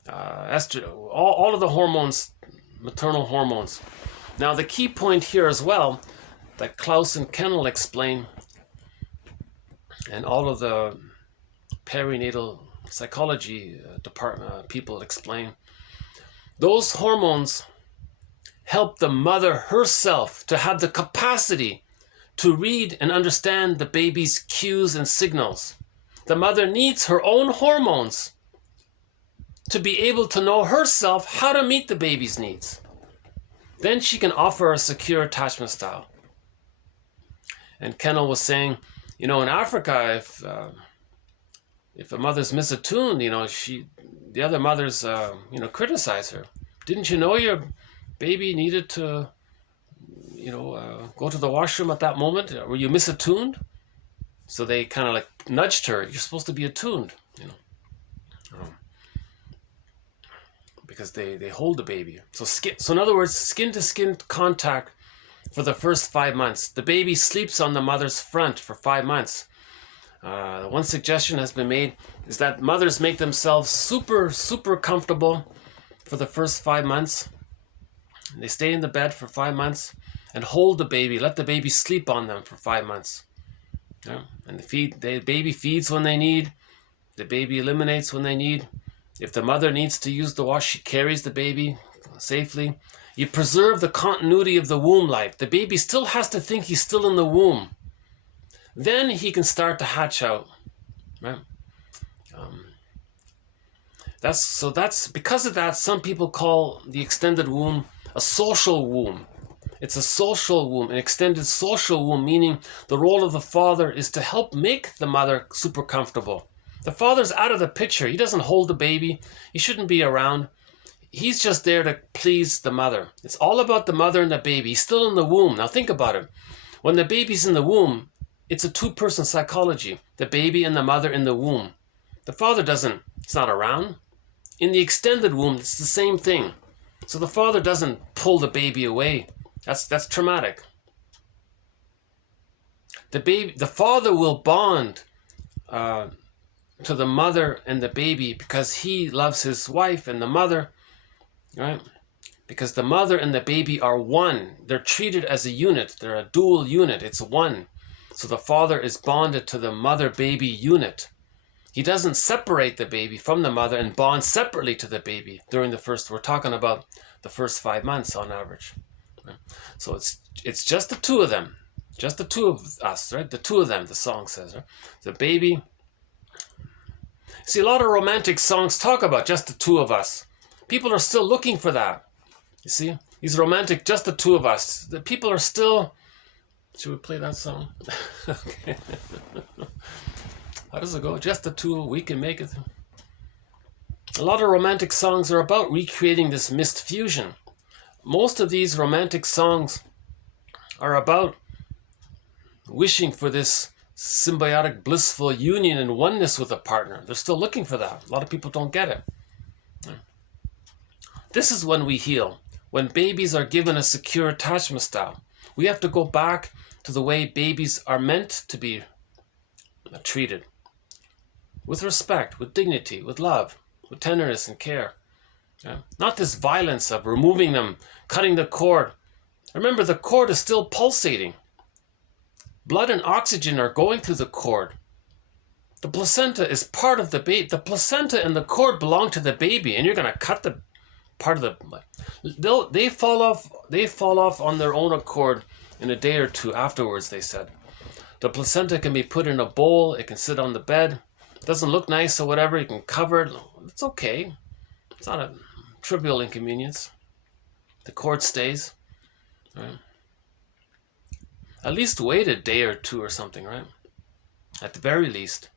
estrogen, all of the hormones, maternal hormones. Now the key point here as well, that Klaus and Kennel explain, and all of the perinatal psychology department people explain, those hormones help the mother herself to have the capacity to read and understand the baby's cues and signals. The mother needs her own hormones to be able to know herself how to meet the baby's needs. Then she can offer a secure attachment style. And Kennel was saying, in Africa, if a mother's misattuned, the other mothers, criticize her. Didn't you know your baby needed to, go to the washroom at that moment? Were you misattuned? So they kind of like nudged her. You're supposed to be attuned, because they hold the baby. So in other words, skin to skin contact for the first 5 months. The baby sleeps on the mother's front for 5 months. One suggestion has been made is that mothers make themselves super, super comfortable for the first 5 months. They stay in the bed for 5 months, and hold the baby, let the baby sleep on them for 5 months. Yeah? And the baby feeds when they need, the baby eliminates when they need. If the mother needs to use the wash, she carries the baby safely. You preserve the continuity of the womb life. The baby still has to think he's still in the womb. Then he can start to hatch out. Right? That's because of that, some people call the extended womb a social womb. It's a social womb, an extended social womb, meaning the role of the father is to help make the mother super comfortable. The father's out of the picture. He doesn't hold the baby. He shouldn't be around. He's just there to please the mother. It's all about the mother and the baby. He's still in the womb. Now think about it. When the baby's in the womb, it's a two-person psychology. The baby and the mother in the womb. The father it's not around. In the extended womb, it's the same thing. So the father doesn't pull the baby away. That's traumatic. The father will bond to the mother and the baby because he loves his wife and the mother, right? Because the mother and the baby are one. They're treated as a unit. They're a dual unit. It's one. So the father is bonded to the mother-baby unit. He doesn't separate the baby from the mother and bond separately to the baby during we're talking about the first 5 months on average. Right? So it's just the two of them. Just the two of us, right? The two of them, the song says, right? The baby. See, a lot of romantic songs talk about just the two of us. People are still looking for that. You see? These romantic, just the two of us. The people are still... Should we play that song? Okay. How does it go? Just the two, we can make it. A lot of romantic songs are about recreating this mist fusion. Most of these romantic songs are about wishing for this symbiotic, blissful union and oneness with a partner. They're still looking for that. A lot of people don't get it. This is when we heal. When babies are given a secure attachment style. We have to go back to the way babies are meant to be treated. With respect, with dignity, with love, with tenderness and care. Yeah? Not this violence of removing them, cutting the cord. Remember, the cord is still pulsating. Blood and oxygen are going through the cord. The placenta is part of the baby. The placenta and the cord belong to the baby, and you're going to cut the part of the... They fall off on their own accord in a day or two afterwards, they said. The placenta can be put in a bowl. It can sit on the bed. It doesn't look nice or whatever. You can cover it. It's okay. It's not a trivial inconvenience. The cord stays. Right? At least wait a day or two or something, right? At the very least.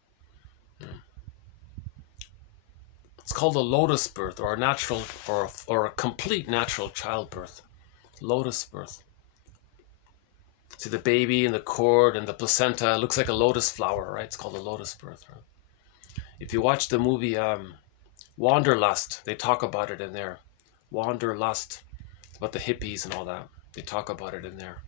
It's called a lotus birth, or a natural, or a complete natural childbirth. Lotus birth. See the baby and the cord and the placenta. It looks like a lotus flower, right? It's called a lotus birth. Right? If you watch the movie Wanderlust, they talk about it in there. Wanderlust. It's about the hippies and all that. They talk about it in there.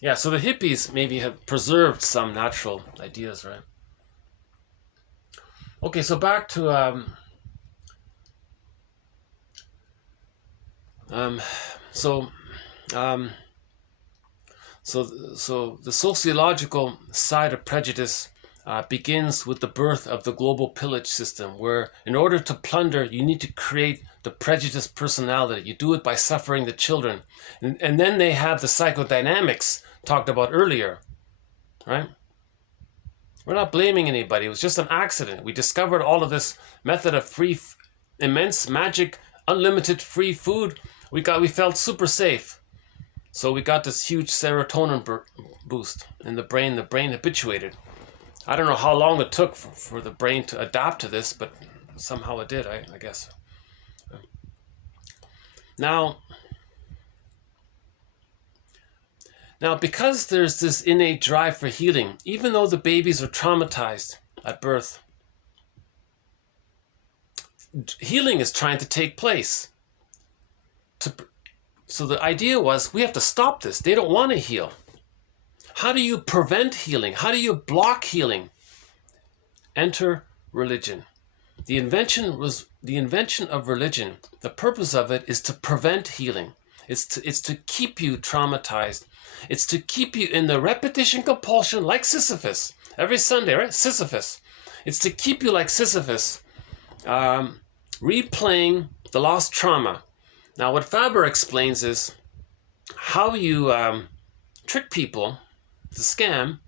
Yeah, so the hippies maybe have preserved some natural ideas, right? Okay, so back to so the sociological side of prejudice begins with the birth of the global pillage system, where in order to plunder, you need to create the prejudice personality. You do it by suffering the children. And then they have the psychodynamics talked about earlier, right? We're not blaming anybody. It was just an accident. We discovered all of this method of free, immense, magic, unlimited free food. We felt super safe. So we got this huge serotonin boost in the brain. The brain habituated. I don't know how long it took for the brain to adapt to this, but somehow it did, I guess. Now, because there's this innate drive for healing, even though the babies are traumatized at birth, healing is trying to take place. So the idea was, we have to stop this. They don't want to heal. How do you prevent healing? How do you block healing? Enter religion. The invention of religion. The purpose of it is to prevent healing. It's to keep you traumatized. It's to keep you in the repetition compulsion like Sisyphus. Every Sunday, right? Sisyphus. It's to keep you like Sisyphus, replaying the lost trauma. Now, what Faber explains is how you trick people, the scam,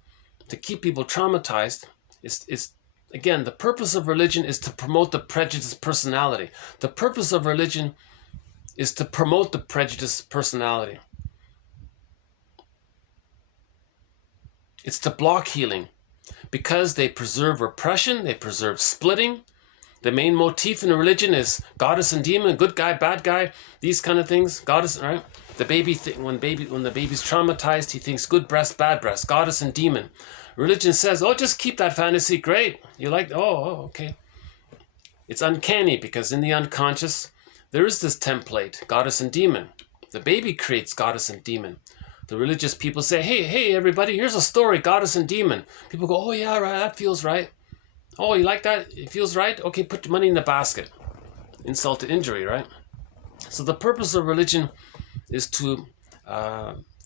to keep people traumatized. Is again, the purpose of religion is to promote the prejudice personality. The purpose of religion is to promote the prejudice personality. It's to block healing because they preserve repression, they preserve splitting. The main motif in a religion is goddess and demon, good guy, bad guy, these kind of things. Goddess, right? The baby, when the baby's traumatized, he thinks good breast, bad breast, goddess and demon. Religion says, oh, just keep that fantasy, great. You like, oh, okay. It's uncanny because in the unconscious, there is this template, goddess and demon. The baby creates goddess and demon. The religious people say, hey, everybody, here's a story, goddess and demon. People go, oh, yeah, right, that feels right. Oh, you like that? It feels right? Okay, put your money in the basket. Insult to injury, right? So the purpose of religion is to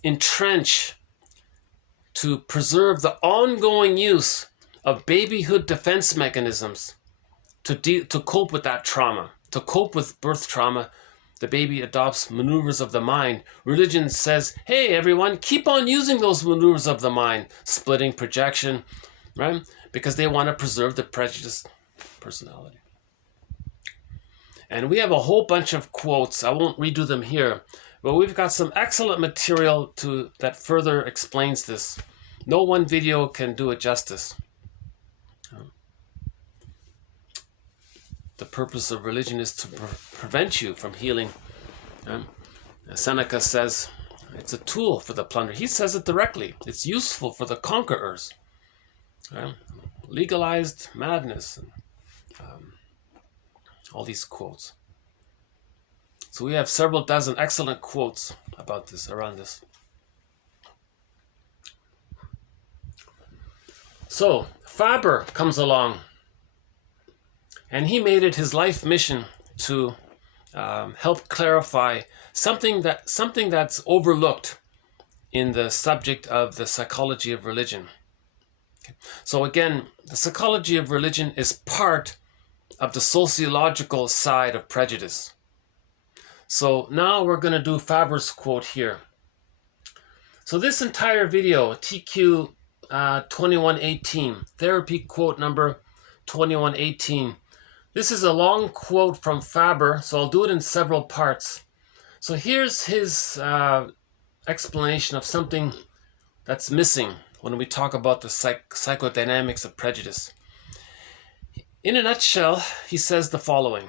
entrench, to preserve the ongoing use of babyhood defense mechanisms to cope with that trauma, to cope with birth trauma. The baby adopts maneuvers of the mind. Religion says, hey, everyone, keep on using those maneuvers of the mind, splitting, projection, right? Because they want to preserve the prejudiced personality. And we have a whole bunch of quotes. I won't redo them here, but we've got some excellent material that further explains this. No one video can do it justice. The purpose of religion is to prevent you from healing. Seneca says it's a tool for the plunderer. He says it directly. It's useful for the conquerors. Legalized madness. And, all these quotes. So we have several dozen excellent quotes about this, around this. So Faber comes along, and he made it his life mission to help clarify something that's overlooked in the subject of the psychology of religion. Okay. So again, the psychology of religion is part of the sociological side of prejudice. So now we're going to do Faber's quote here. So this entire video, TQ 2118, therapy quote number 2118. This is a long quote from Faber, so I'll do it in several parts. So here's his explanation of something that's missing when we talk about the psychodynamics of prejudice. In a nutshell, he says the following.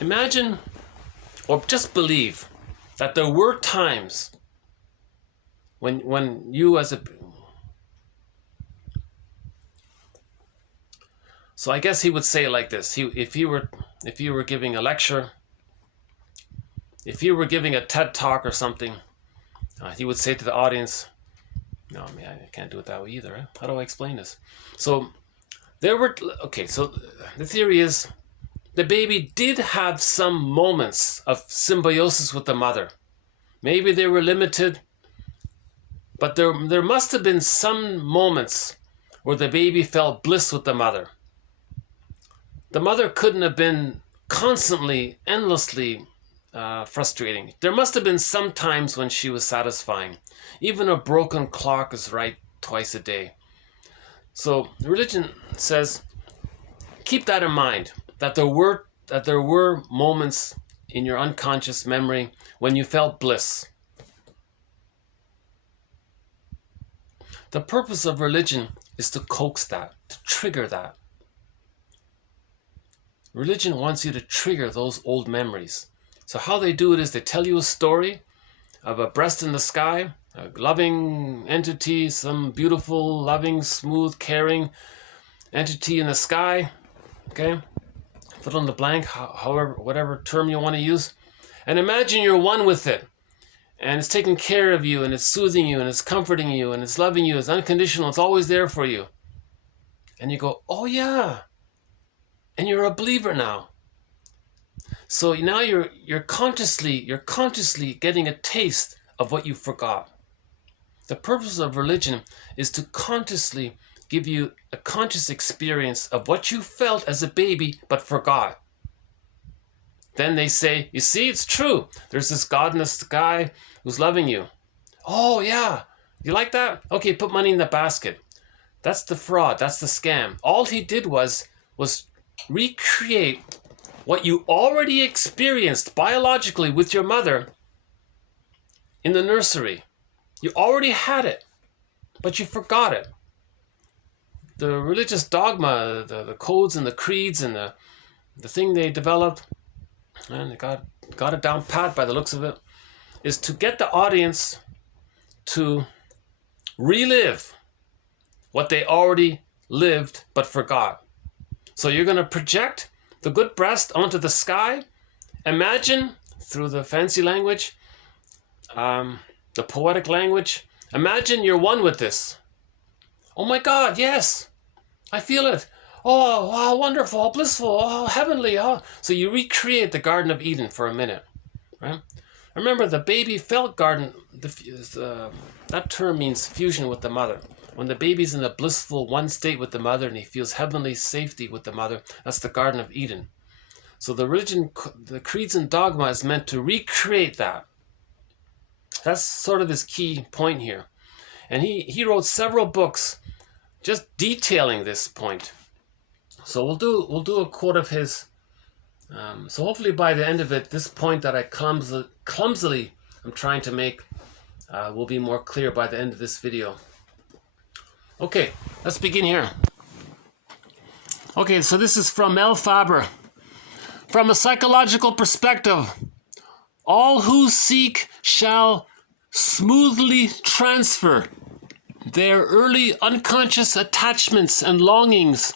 Imagine, or just believe, that there were times when you as a... So I guess he would say it like this. If you were giving a lecture, if you were giving a TED talk or something, he would say to the audience, no, I mean, I can't do it that way either. Right? How do I explain this? So there were, okay, so the theory is the baby did have some moments of symbiosis with the mother. Maybe they were limited, but there must have been some moments where the baby felt bliss with the mother. The mother couldn't have been constantly, endlessly frustrating. There must have been some times when she was satisfying. Even a broken clock is right twice a day. So religion says, keep that in mind, that there were moments in your unconscious memory when you felt bliss. The purpose of religion is to coax that, to trigger that. Religion wants you to trigger those old memories. So how they do it is they tell you a story of a breast in the sky, a loving entity, some beautiful, loving, smooth, caring entity in the sky. Okay? Fill in the blank, however, whatever term you want to use. And imagine you're one with it. and it's taking care of you, and it's soothing you, and it's comforting you, and it's loving you, it's unconditional, it's always there for you. And you go, oh yeah, and you're a believer now. So now you're consciously getting a taste of what you forgot. The purpose of religion is to consciously give you a conscious experience of what you felt as a baby but forgot. Then they say, you see, it's true. There's this God in the sky who's loving you. Oh yeah, you like that? Okay, put money in the basket. That's the fraud, that's the scam. All he did was recreate what you already experienced biologically with your mother in the nursery. You already had it, but you forgot it. The religious dogma, the codes and the creeds and the thing they developed, and they got it down pat by the looks of it, is to get the audience to relive what they already lived but forgot. So you're going to project the good breast onto the sky. Imagine, through the fancy language, the poetic language, imagine you're one with this. Oh my God, yes, I feel it. Oh, how wonderful, how blissful, how heavenly. Oh. So you recreate the Garden of Eden for a minute, right? Remember, the baby felt garden, that term means fusion with the mother. When the baby's in a blissful one state with the mother and he feels heavenly safety with the mother, that's the Garden of Eden. So the religion, the creeds and dogma is meant to recreate that. That's sort of his key point here. And he wrote several books just detailing this point. So we'll do a quote of his. So hopefully by the end of it, this point that I clumsily I'm trying to make will be more clear by the end of this video. Okay, let's begin here. Okay, so this is from Mel Faber. From a psychological perspective, all who seek shall smoothly transfer their early unconscious attachments and longings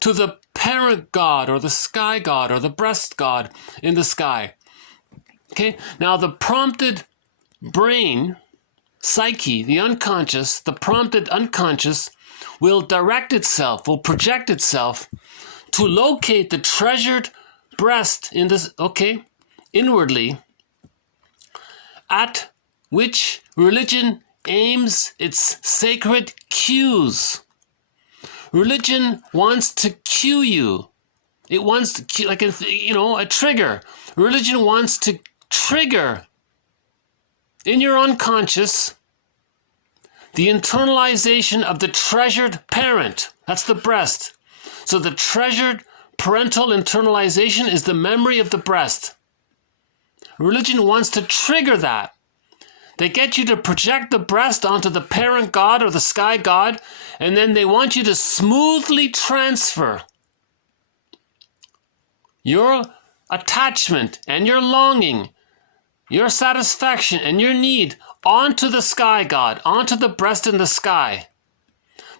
to the parent God or the sky God or the breast God in the sky. Okay, now the prompted brain, psyche, the unconscious, the prompted unconscious will direct itself, will project itself to locate the treasured breast in this, okay, inwardly, at which religion aims its sacred cues. Religion wants to cue you. It wants to cue, like a trigger. Religion wants to trigger in your unconscious the internalization of the treasured parent. That's the breast. So the treasured parental internalization is the memory of the breast. Religion wants to trigger that. They get you to project the breast onto the parent God or the sky God, and then they want you to smoothly transfer your attachment and your longing, your satisfaction and your need onto the sky God, onto the breast in the sky.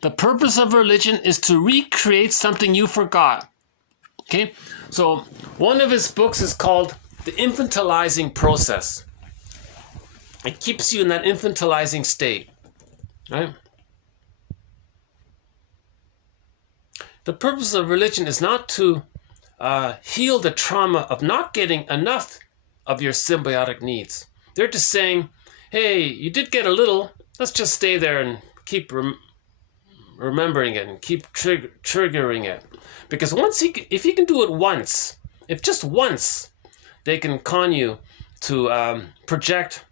The purpose of religion is to recreate something you forgot. Okay? So one of his books is called The Infantilizing Process. It keeps you in that infantilizing state, right? The purpose of religion is not to heal the trauma of not getting enough of your symbiotic needs. They're just saying, hey, you did get a little, let's just stay there and keep remembering it and keep triggering it. Because if he can do it once, if just once they can con you to project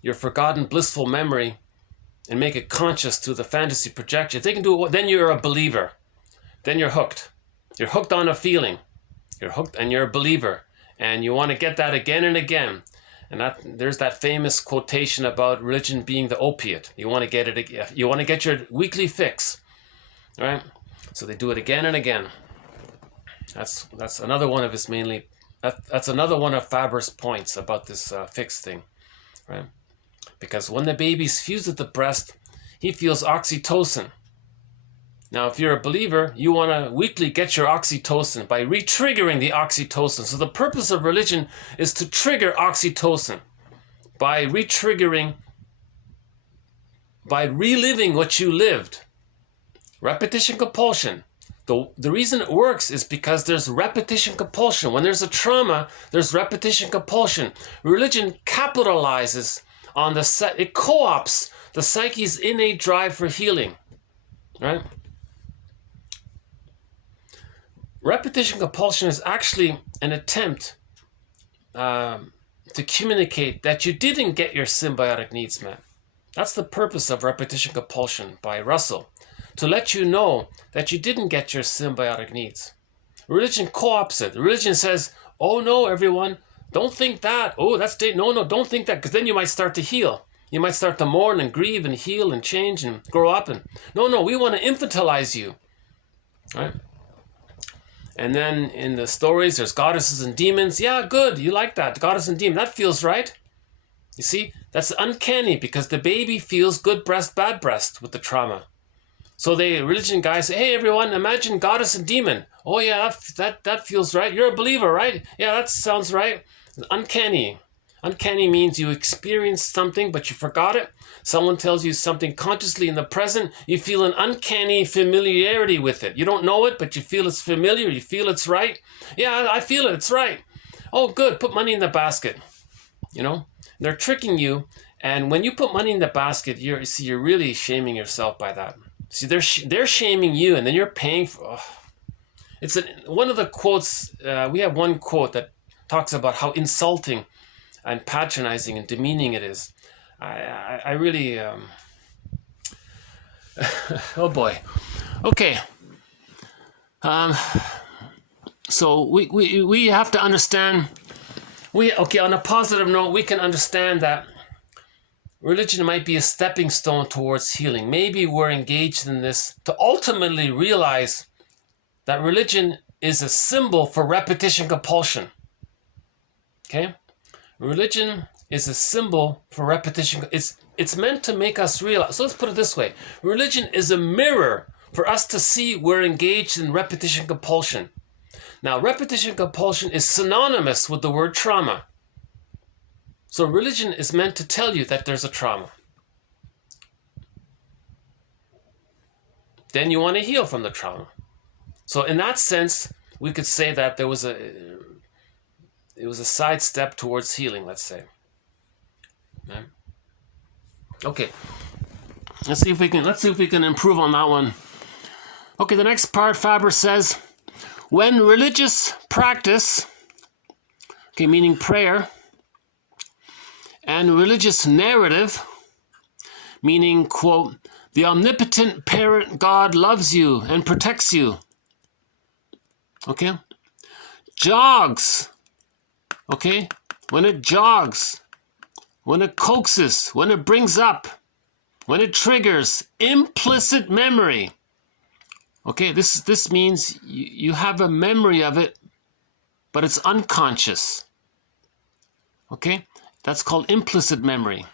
your forgotten blissful memory and make it conscious through the fantasy projection. If they can do it, then you're a believer. Then you're hooked. You're hooked on a feeling. You're hooked and you're a believer. And you want to get that again and again. And there's that famous quotation about religion being the opiate. You want to get it. You want to get your weekly fix, right? So they do it again and again. That's another one of his That's another one of Faber's points about this fix thing, right? Because when the baby's fused at the breast, he feels oxytocin. Now, if you're a believer, you want to weekly get your oxytocin by re-triggering the oxytocin. So the purpose of religion is to trigger oxytocin by re-triggering, by reliving what you lived. Repetition compulsion. The reason it works is because there's repetition compulsion. When there's a trauma, there's repetition compulsion. Religion capitalizes on it co-opts the psyche's innate drive for healing, right? Repetition compulsion is actually an attempt to communicate that you didn't get your symbiotic needs met. That's the purpose of repetition compulsion by Russell, to let you know that you didn't get your symbiotic needs. Religion co-opts it. Religion says, oh no, everyone, don't think that. Oh, that's no, don't think that, because then you might start to heal. You might start to mourn and grieve and heal and change and grow up. And no, we want to infantilize you, right? And then in the stories, there's goddesses and demons. Yeah, good. You like that. Goddess and demon. That feels right. You see, that's uncanny because the baby feels good breast, bad breast with the trauma. So the religion guys say, hey, everyone, imagine goddess and demon. Oh, yeah, that feels right. You're a believer, right? Yeah, that sounds right. Uncanny. Uncanny means you experienced something, but you forgot it. Someone tells you something consciously in the present. You feel an uncanny familiarity with it. You don't know it, but you feel it's familiar. You feel it's right. Yeah, I feel it. It's right. Oh, good. Put money in the basket. You know, they're tricking you. And when you put money in the basket, you're really shaming yourself by that. See, they're shaming you, and then you're paying for. It's one of the quotes. We have one quote that talks about how insulting and patronizing and demeaning it is. I really. Oh boy. Okay. So we have to understand. On a positive note, we can understand that religion might be a stepping stone towards healing. Maybe we're engaged in this to ultimately realize that religion is a symbol for repetition compulsion. Okay? Religion is a symbol for repetition. It's meant to make us realize. So let's put it this way. Religion is a mirror for us to see we're engaged in repetition compulsion. Now, repetition compulsion is synonymous with the word trauma. So religion is meant to tell you that there's a trauma. Then you want to heal from the trauma. So in that sense, we could say that it was a side step towards healing, let's say. Okay. Let's see if we can improve on that one. Okay, the next part, Faber says, when religious practice, okay, meaning prayer, and religious narrative, meaning, quote, the omnipotent parent God loves you and protects you. Okay? Jogs. Okay? When it jogs, when it coaxes, when it brings up, when it triggers implicit memory. Okay, this means you have a memory of it, but it's unconscious. Okay? That's called implicit memory.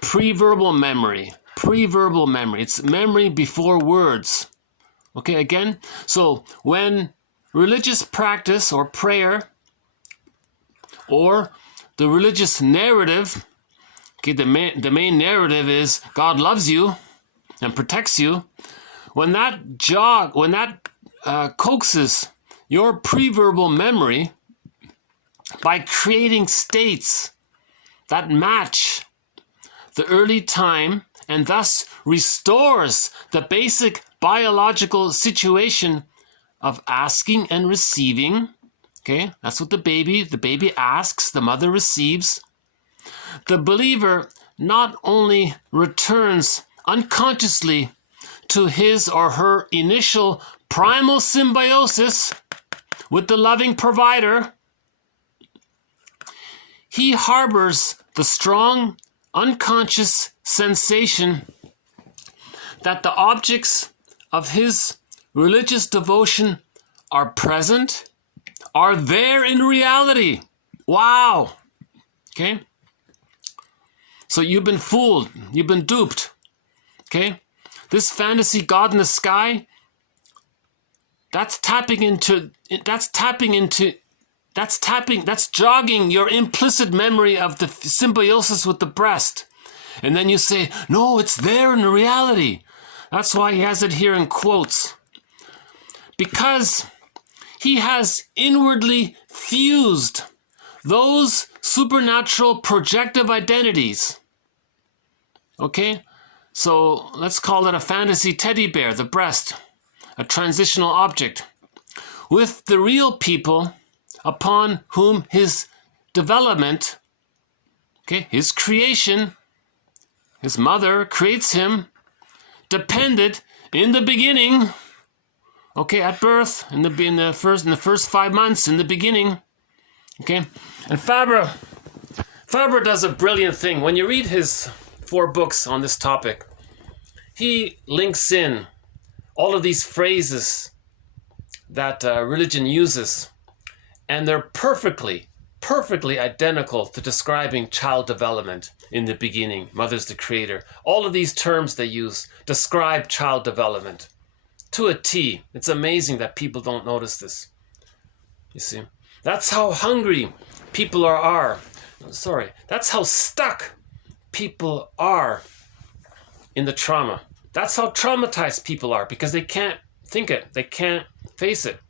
Pre-verbal memory. Pre-verbal memory. It's memory before words. Okay, again, so when religious practice or prayer or the religious narrative, okay, the main narrative is God loves you and protects you. When that coaxes your pre-verbal memory by creating states that match the early time and thus restores the basic biological situation of asking and receiving. Okay, that's what the baby asks, the mother receives. The believer not only returns unconsciously to his or her initial primal symbiosis with the loving provider, he harbors the strong unconscious sensation that the objects of his religious devotion are present, are there in reality. Wow. Okay? So you've been fooled. You've been duped. Okay? this fantasy god in the sky, that's jogging your implicit memory of the symbiosis with the breast. And then you say, no, it's there in the reality. That's why he has it here in quotes. Because he has inwardly fused those supernatural projective identities. Okay? So let's call it a fantasy teddy bear, the breast, a transitional object, with the real people upon whom his development, okay, his creation, his mother creates him, depended in the beginning, okay, at birth, in the first 5 months, in the beginning, okay. And Fabre does a brilliant thing. When you read his 4 books on this topic, he links in all of these phrases that religion uses, and they're perfectly identical to describing child development in the beginning. Mother's the creator. All of these terms they use describe child development to a T. It's amazing that people don't notice this. You see, that's how hungry people are. Sorry, that's how stuck people are in the trauma. That's how traumatized people are, because they can't think it. They can't face it.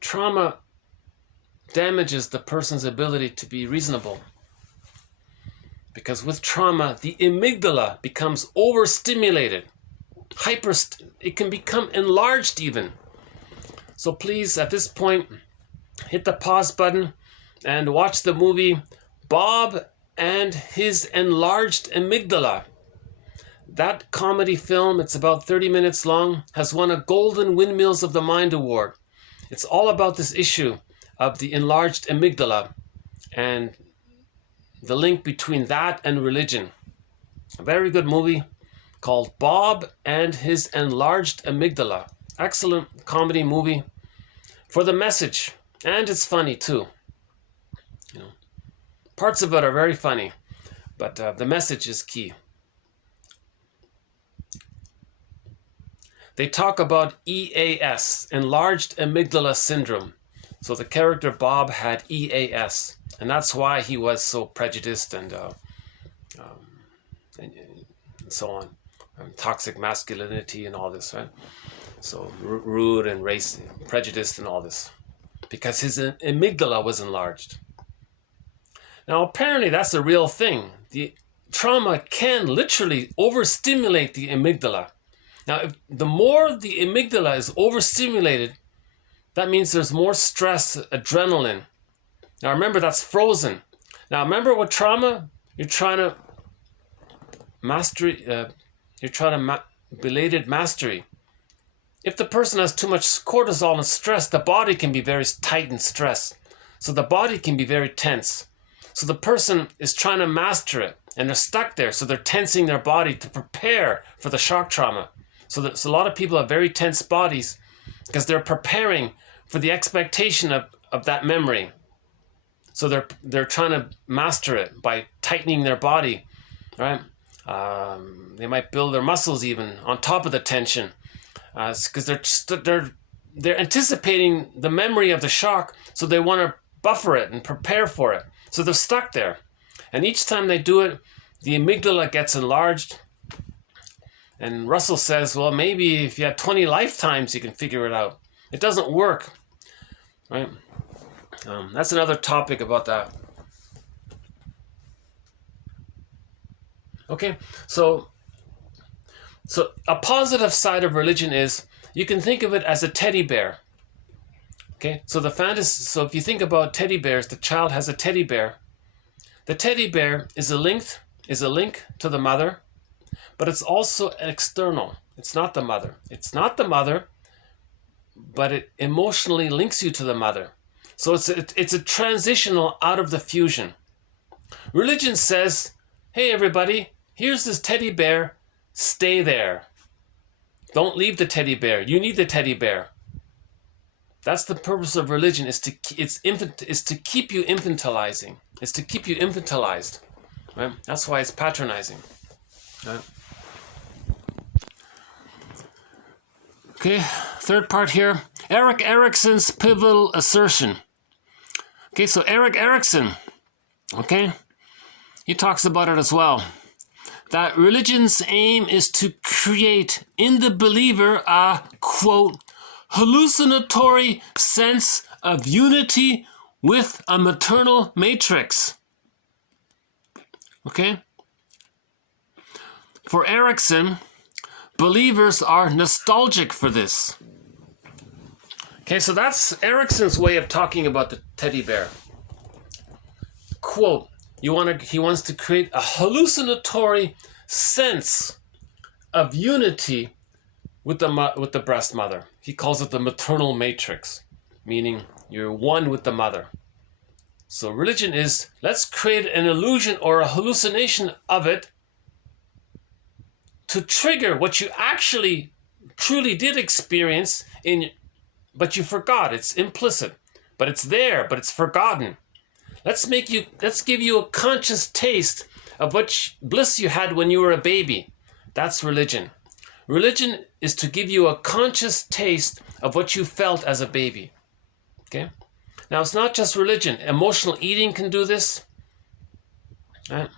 Trauma damages the person's ability to be reasonable. Because with trauma, the amygdala becomes overstimulated. It can become enlarged even. So please, at this point, hit the pause button and watch the movie Bob and His Enlarged Amygdala. That comedy film, it's about 30 minutes long, has won a Golden Windmills of the Mind Award. It's all about this issue of the enlarged amygdala and the link between that and religion. A very good movie called Bob and His Enlarged Amygdala. Excellent comedy movie for the message, and it's funny too. You know, parts of it are very funny, but the message is key. They talk about EAS, enlarged amygdala syndrome. So the character Bob had EAS, and that's why he was so prejudiced and so on. Toxic masculinity and all this, right? So rude and race, prejudiced and all this. Because his amygdala was enlarged. Now apparently that's a real thing. The trauma can literally overstimulate the amygdala. Now, if the more the amygdala is overstimulated, that means there's more stress, adrenaline. Now, remember, that's frozen. Now, remember with trauma, you're trying to belated mastery. If the person has too much cortisol and stress, the body can be very tight and stressed. So the body can be very tense. So the person is trying to master it, and they're stuck there. So they're tensing their body to prepare for the shock trauma. So a lot of people have very tense bodies because they're preparing for the expectation of that memory. So they're trying to master it by tightening their body, right? They might build their muscles even on top of the tension, because they're anticipating the memory of the shock, so they want to buffer it and prepare for it. So they're stuck there, and each time they do it, the amygdala gets enlarged. And Russell says, well, maybe if you had 20 lifetimes, you can figure it out. It doesn't work, right? That's another topic about that. Okay, so a positive side of religion is you can think of it as a teddy bear. Okay, so so if you think about teddy bears, the child has a teddy bear. The teddy bear is a link to the mother, but it's also external. It's not the mother. It's not the mother, but it emotionally links you to the mother. So it's a transitional out of the fusion. Religion says, hey everybody, here's this teddy bear, stay there. Don't leave the teddy bear. You need the teddy bear. That's the purpose of religion, is to keep you infantilizing. It's to keep you infantilized. Right? That's why it's patronizing. Right? Okay, third part here. Erickson's pivotal assertion. Okay, so Erickson, okay, he talks about it as well. That religion's aim is to create in the believer a, quote, hallucinatory sense of unity with a maternal matrix. Okay? For Erickson, believers are nostalgic for this. Okay, so that's Erickson's way of talking about the teddy bear. Quote, he wants to create a hallucinatory sense of unity with the breast mother. He calls it the maternal matrix, meaning you're one with the mother. So religion is, let's create an illusion or a hallucination of it to trigger what you actually truly did experience but you forgot. It's implicit, but it's there, but it's forgotten. Let's give you a conscious taste of what bliss you had when you were a baby. That's religion. Religion is to give you a conscious taste of what you felt as a baby. Okay? Now, it's not just religion. Emotional eating can do this. Right?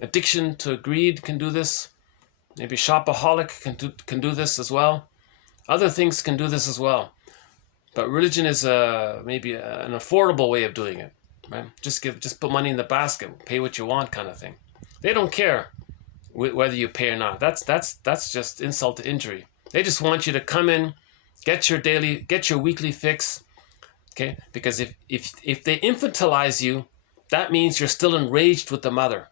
Addiction to greed can do this. Maybe shopaholic can do this as well. Other things can do this as well. But religion is maybe an affordable way of doing it. Right? Just put money in the basket, pay what you want, kind of thing. They don't care whether you pay or not. That's just insult to injury. They just want you to come in, get your weekly fix. Okay? Because if they infantilize you, that means you're still enraged with the mother.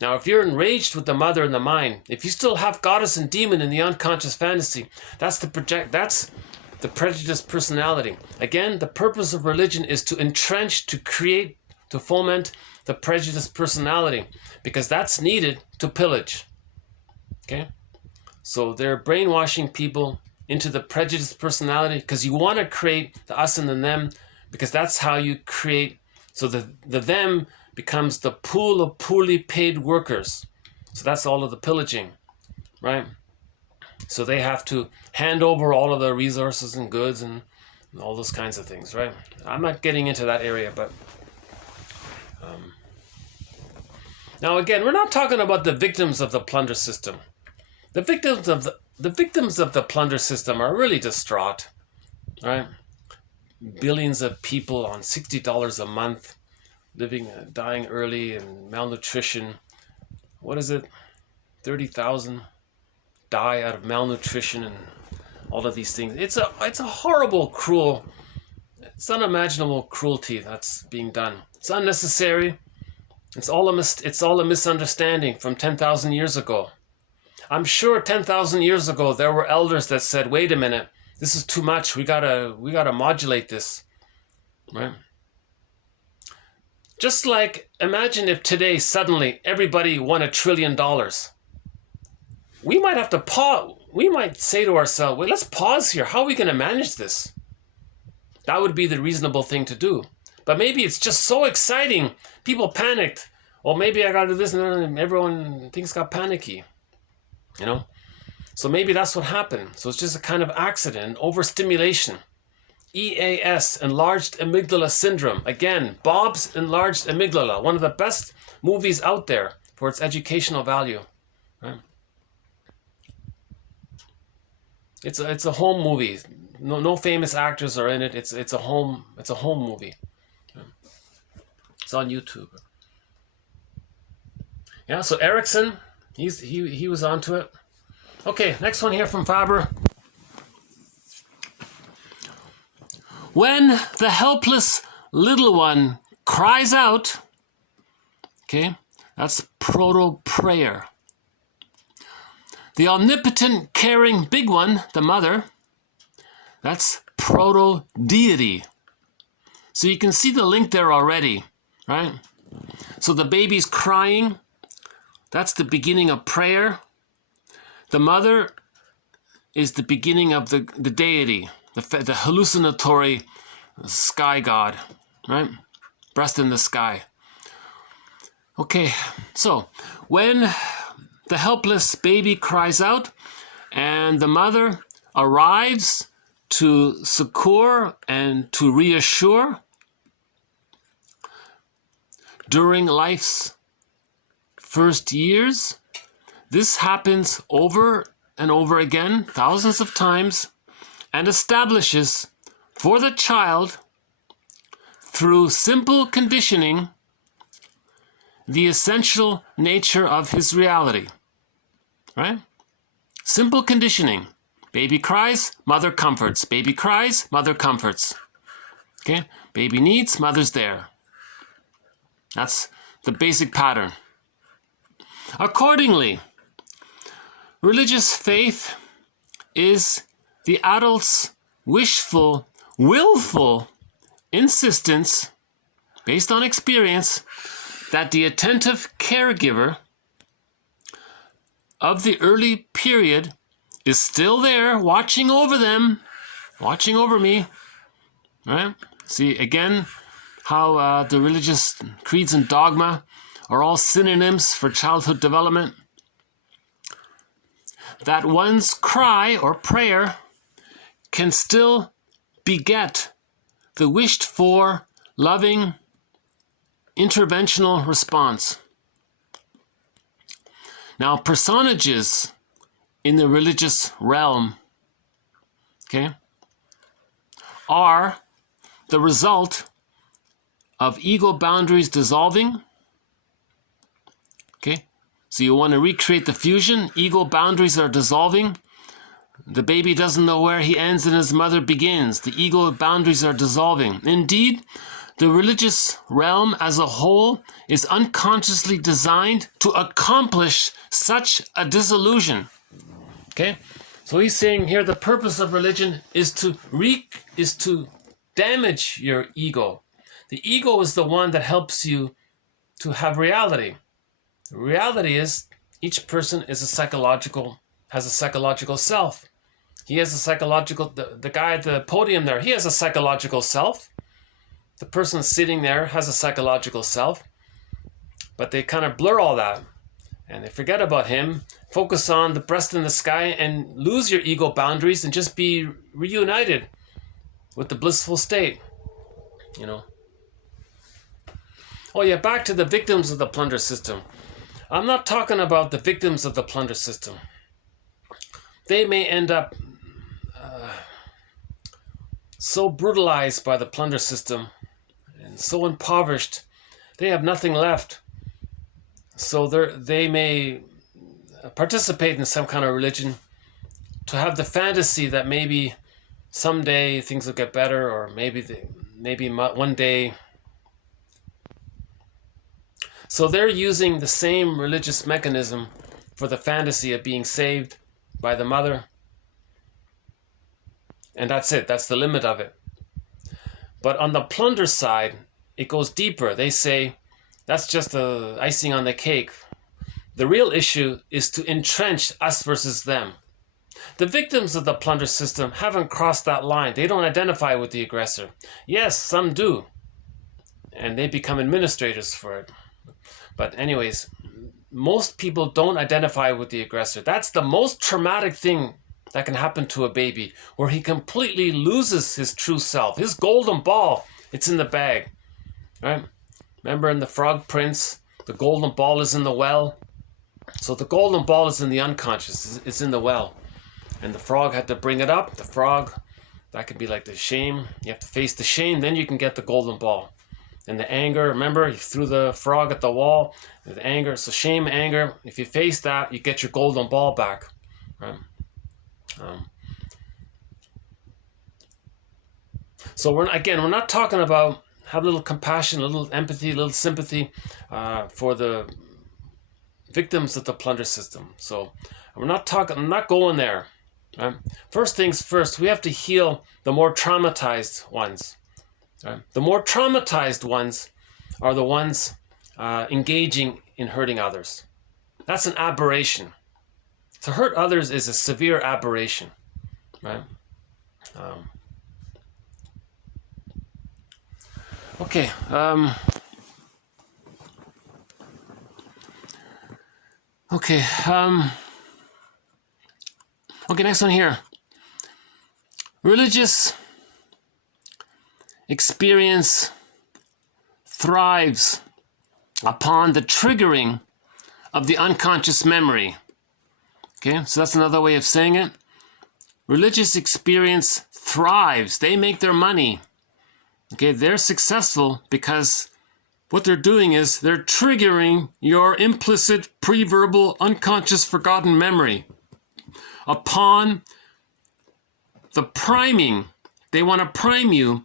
Now, if you're enraged with the mother in the mind, if you still have goddess and demon in the unconscious fantasy, that's the prejudice personality. Again, the purpose of religion is to entrench, to create, to foment the prejudice personality, because that's needed to pillage. Okay? So they're brainwashing people into the prejudice personality because you want to create the us and the them, because that's how you create. So the them becomes the pool of poorly paid workers. So that's all of the pillaging, right? So they have to hand over all of the resources and goods and all those kinds of things, right? I'm not getting into that area, but now again, we're not talking about the victims of the plunder system. The victims of the plunder system are really distraught, right? Billions of people on $60 a month, dying early and malnutrition. What is it? 30,000 die out of malnutrition and all of these things. It's a horrible, cruel, it's unimaginable cruelty that's being done. It's unnecessary. It's all a misunderstanding from 10,000 years ago. I'm sure 10,000 years ago there were elders that said, "Wait a minute, this is too much. We gotta modulate this," right? Just like, imagine if today suddenly everybody won $1 trillion. We might have to pause. We might say to ourselves, "Wait, let's pause here. How are we going to manage this?" That would be the reasonable thing to do. But maybe it's just so exciting. People panicked. Well, maybe I got to do this, and things got panicky. You know? So maybe that's what happened. So it's just a kind of accident, overstimulation. EAS, enlarged amygdala syndrome. Again, Bob's enlarged amygdala, one of the best movies out there for its educational value. Right? It's a home movie. No famous actors are in it. It's a home movie. It's on YouTube. Yeah. So Erickson, he was onto it. Okay, next one here from Faber. When the helpless little one cries out, okay, that's proto-prayer. The omnipotent, caring big one, the mother, that's proto-deity. So you can see the link there already, right? So the baby's crying, that's the beginning of prayer. The mother is the beginning of the deity, the hallucinatory sky god, right? Breast in the sky. Okay, so when the helpless baby cries out and the mother arrives to succor and to reassure during life's first years, this happens over and over again, thousands of times, and establishes for the child, through simple conditioning, the essential nature of his reality. Right? Simple conditioning. Baby cries, mother comforts. Baby cries, mother comforts. Okay? Baby needs, mother's there. That's the basic pattern. Accordingly, religious faith is the adult's wishful, willful insistence, based on experience, that the attentive caregiver of the early period is still there, watching over them, watching over me. Right? See, again, how the religious creeds and dogma are all synonyms for childhood development. That one's cry or prayer can still beget the wished for, loving, interventional response. Now, personages in the religious realm, okay, are the result of ego boundaries dissolving. Okay, so you want to recreate the fusion. Ego boundaries are dissolving. The baby doesn't know where he ends and his mother begins. The ego boundaries are dissolving. Indeed, the religious realm as a whole is unconsciously designed to accomplish such a dissolution. Okay? So he's saying here the purpose of religion is to damage your ego. The ego is the one that helps you to have reality. The reality is each person is has a psychological self. He has a psychological, the guy at the podium there, he has a psychological self. The person sitting there has a psychological self. But they kind of blur all that. And they forget about him, focus on the breast in the sky, and lose your ego boundaries and just be reunited with the blissful state. You know. Oh yeah, back to the victims of the plunder system. I'm not talking about the victims of the plunder system. They may end up so brutalized by the plunder system and so impoverished, they have nothing left. So they may participate in some kind of religion to have the fantasy that maybe someday things will get better, or maybe one day. So they're using the same religious mechanism for the fantasy of being saved by the mother. And that's it. That's the limit of it. But on the plunder side, it goes deeper. They say that's just the icing on the cake. The real issue is to entrench us versus them. The victims of the plunder system haven't crossed that line. They don't identify with the aggressor. Yes, some do. And they become administrators for it. But anyways, most people don't identify with the aggressor. That's the most traumatic thing that can happen to a baby, where he completely loses his true self. His golden ball, it's in the bag. Right? Remember in the Frog Prince, the golden ball is in the well. So the golden ball is in the unconscious. It's in the well. And the frog had to bring it up. The frog, that could be like the shame. You have to face the shame, then you can get the golden ball. And the anger, remember, he threw the frog at the wall. The anger, so shame, anger. If you face that, you get your golden ball back. Right? So we're not talking about have a little compassion, a little empathy, a little sympathy for the victims of the plunder system. So I'm not going there. Right? First things first, we have to heal the more traumatized ones. Right? The more traumatized ones are the ones engaging in hurting others. That's an aberration. To hurt others is a severe aberration. Right? Okay. Okay, okay, next one here. Religious experience thrives upon the triggering of the unconscious memory. Okay, so that's another way of saying it. Religious experience thrives. They make their money. Okay, they're successful because what they're doing is they're triggering your implicit, pre-verbal, unconscious, forgotten memory upon the priming. They want to prime you.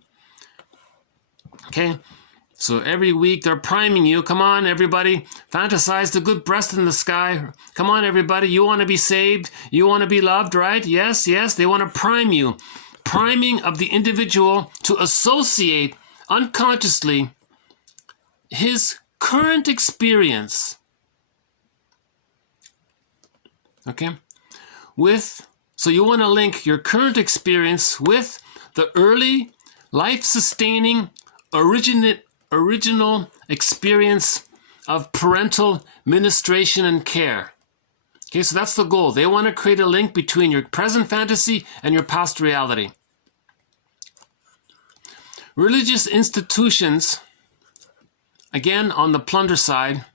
Okay, so every week they're priming you. Come on, everybody, fantasize the good breast in the sky. Come on, everybody, you want to be saved. You want to be loved, right? Yes, yes, they want to prime you. Priming of the individual to associate unconsciously his current experience, okay, with, so you want to link your current experience with the early life-sustaining original experience of parental ministration and care. Okay, so that's the goal. They want to create a link between your present fantasy and your past reality. Religious institutions, again on the plunder side,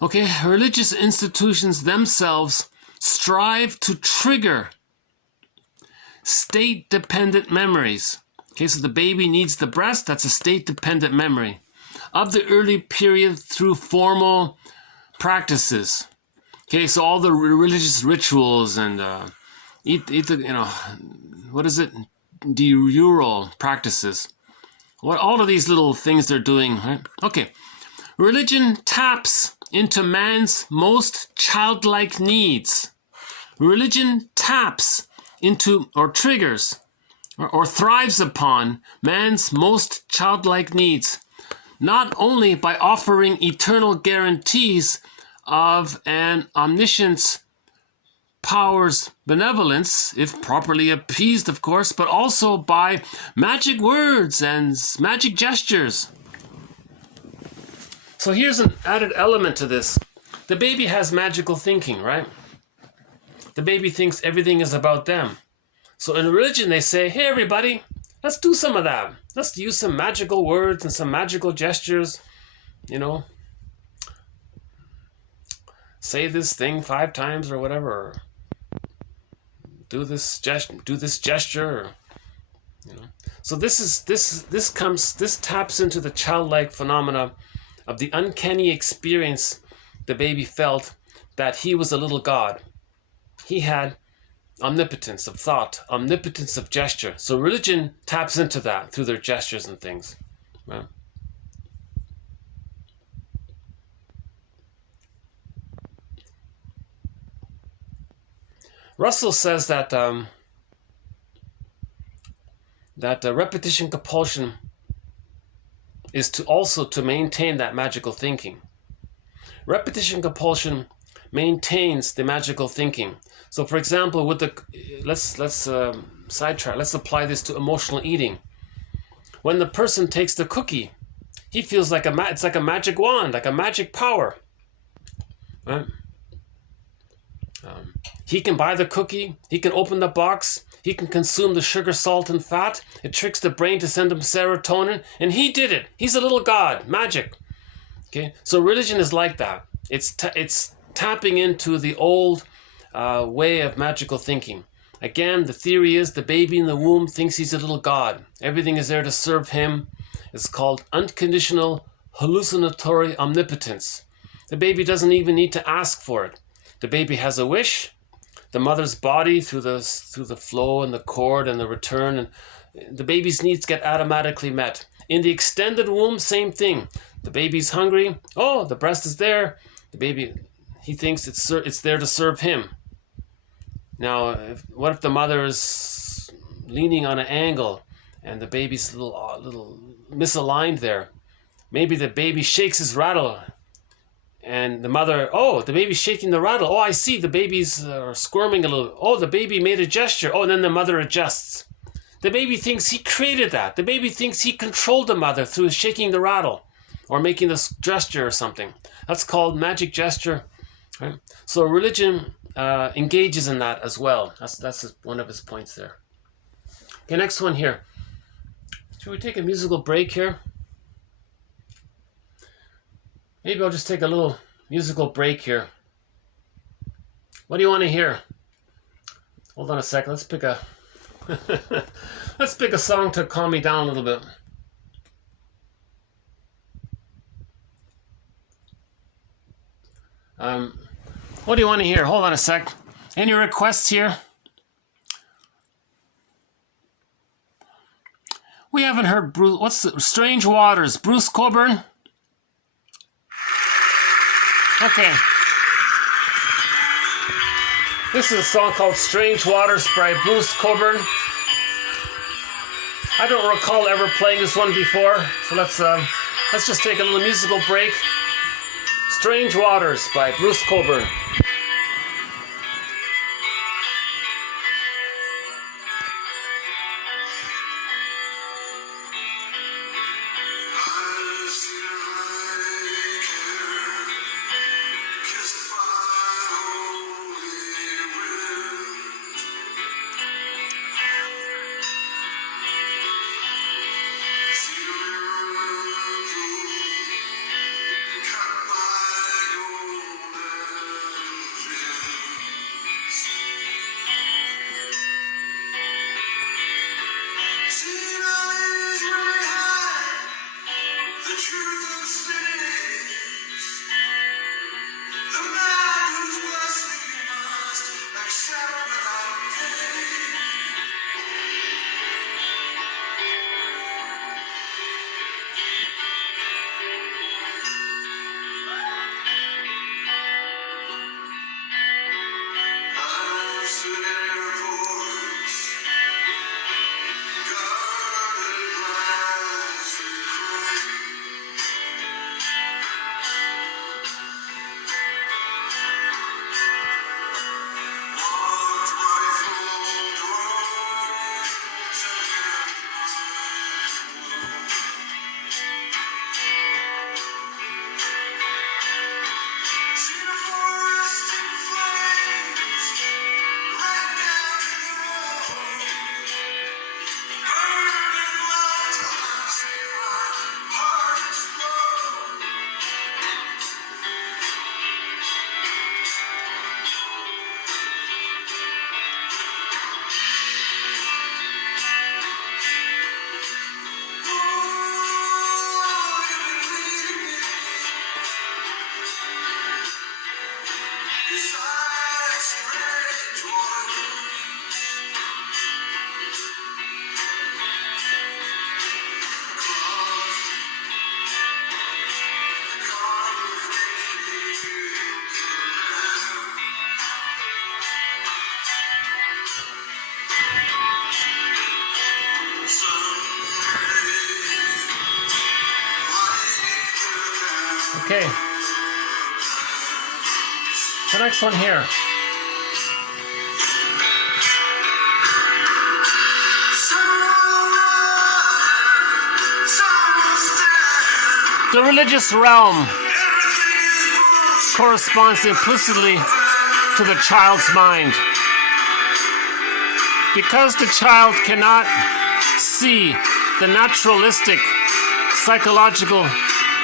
okay, religious institutions themselves strive to trigger state-dependent memories. Okay, so the baby needs the breast, that's a state-dependent memory of the early period through formal practices. Okay, so all the religious rituals and what is it? Diural practices. What all of these little things they're doing, right? Okay, religion taps into man's most childlike needs. Religion taps into or triggers or thrives upon man's most childlike needs, not only by offering eternal guarantees of an omniscient power's benevolence, if properly appeased, of course, but also by magic words and magic gestures. So here's an added element to this. The baby has magical thinking, right? The baby thinks everything is about them. So in religion, they say, hey, everybody, let's do some of that. Let's use some magical words and some magical gestures, you know. Say this thing 5 times or whatever. Or do this gesture, or, you know. So this taps into the childlike phenomena of the uncanny experience the baby felt that he was a little god. He had omnipotence of thought, omnipotence of gesture. So religion taps into that through their gestures and things. Right? Russell says that repetition compulsion is to maintain that magical thinking. Repetition compulsion maintains the magical thinking. So, for example, with the let's sidetrack. Let's apply this to emotional eating. When the person takes the cookie, he feels like it's like a magic wand, like a magic power. Right? He can buy the cookie, he can open the box, he can consume the sugar, salt, and fat. It tricks the brain to send him serotonin, and he did it. He's a little god, magic. Okay, so religion is like that. It's tapping into the old way of magical thinking. Again, the theory is the baby in the womb thinks he's a little god. Everything is there to serve him. It's called unconditional hallucinatory omnipotence. The baby doesn't even need to ask for it. The baby has a wish. The mother's body, through the flow and the cord and the return, and the baby's needs get automatically met. In the extended womb, same thing. The baby's hungry. Oh, the breast is there. The baby, he thinks it's there to serve him. Now, what if the mother is leaning on an angle and the baby's a little misaligned there? Maybe the baby shakes his rattle. And the mother, oh, the baby's shaking the rattle. Oh, I see, the baby's squirming a little. Oh, the baby made a gesture. Oh, and then the mother adjusts. The baby thinks he created that. The baby thinks he controlled the mother through shaking the rattle or making this gesture or something. That's called magic gesture Right? So religion engages in that as well. That's one of his points there. Okay, next one here. Should we take a musical break here? Maybe I'll just take a little musical break here. What do you want to hear? Hold on a sec. Let's pick a let's pick a song to calm me down a little bit. What do you want to hear? Hold on a sec. Any requests here? We haven't heard Bruce. What's the Strange Waters? Bruce Coburn? Okay. This is a song called Strange Waters by Bruce Coburn. I don't recall ever playing this one before, so let's just take a little musical break. Strange Waters by Bruce Coburn. Okay. The next one here. The religious realm corresponds implicitly to the child's mind. Because the child cannot see the naturalistic, psychological,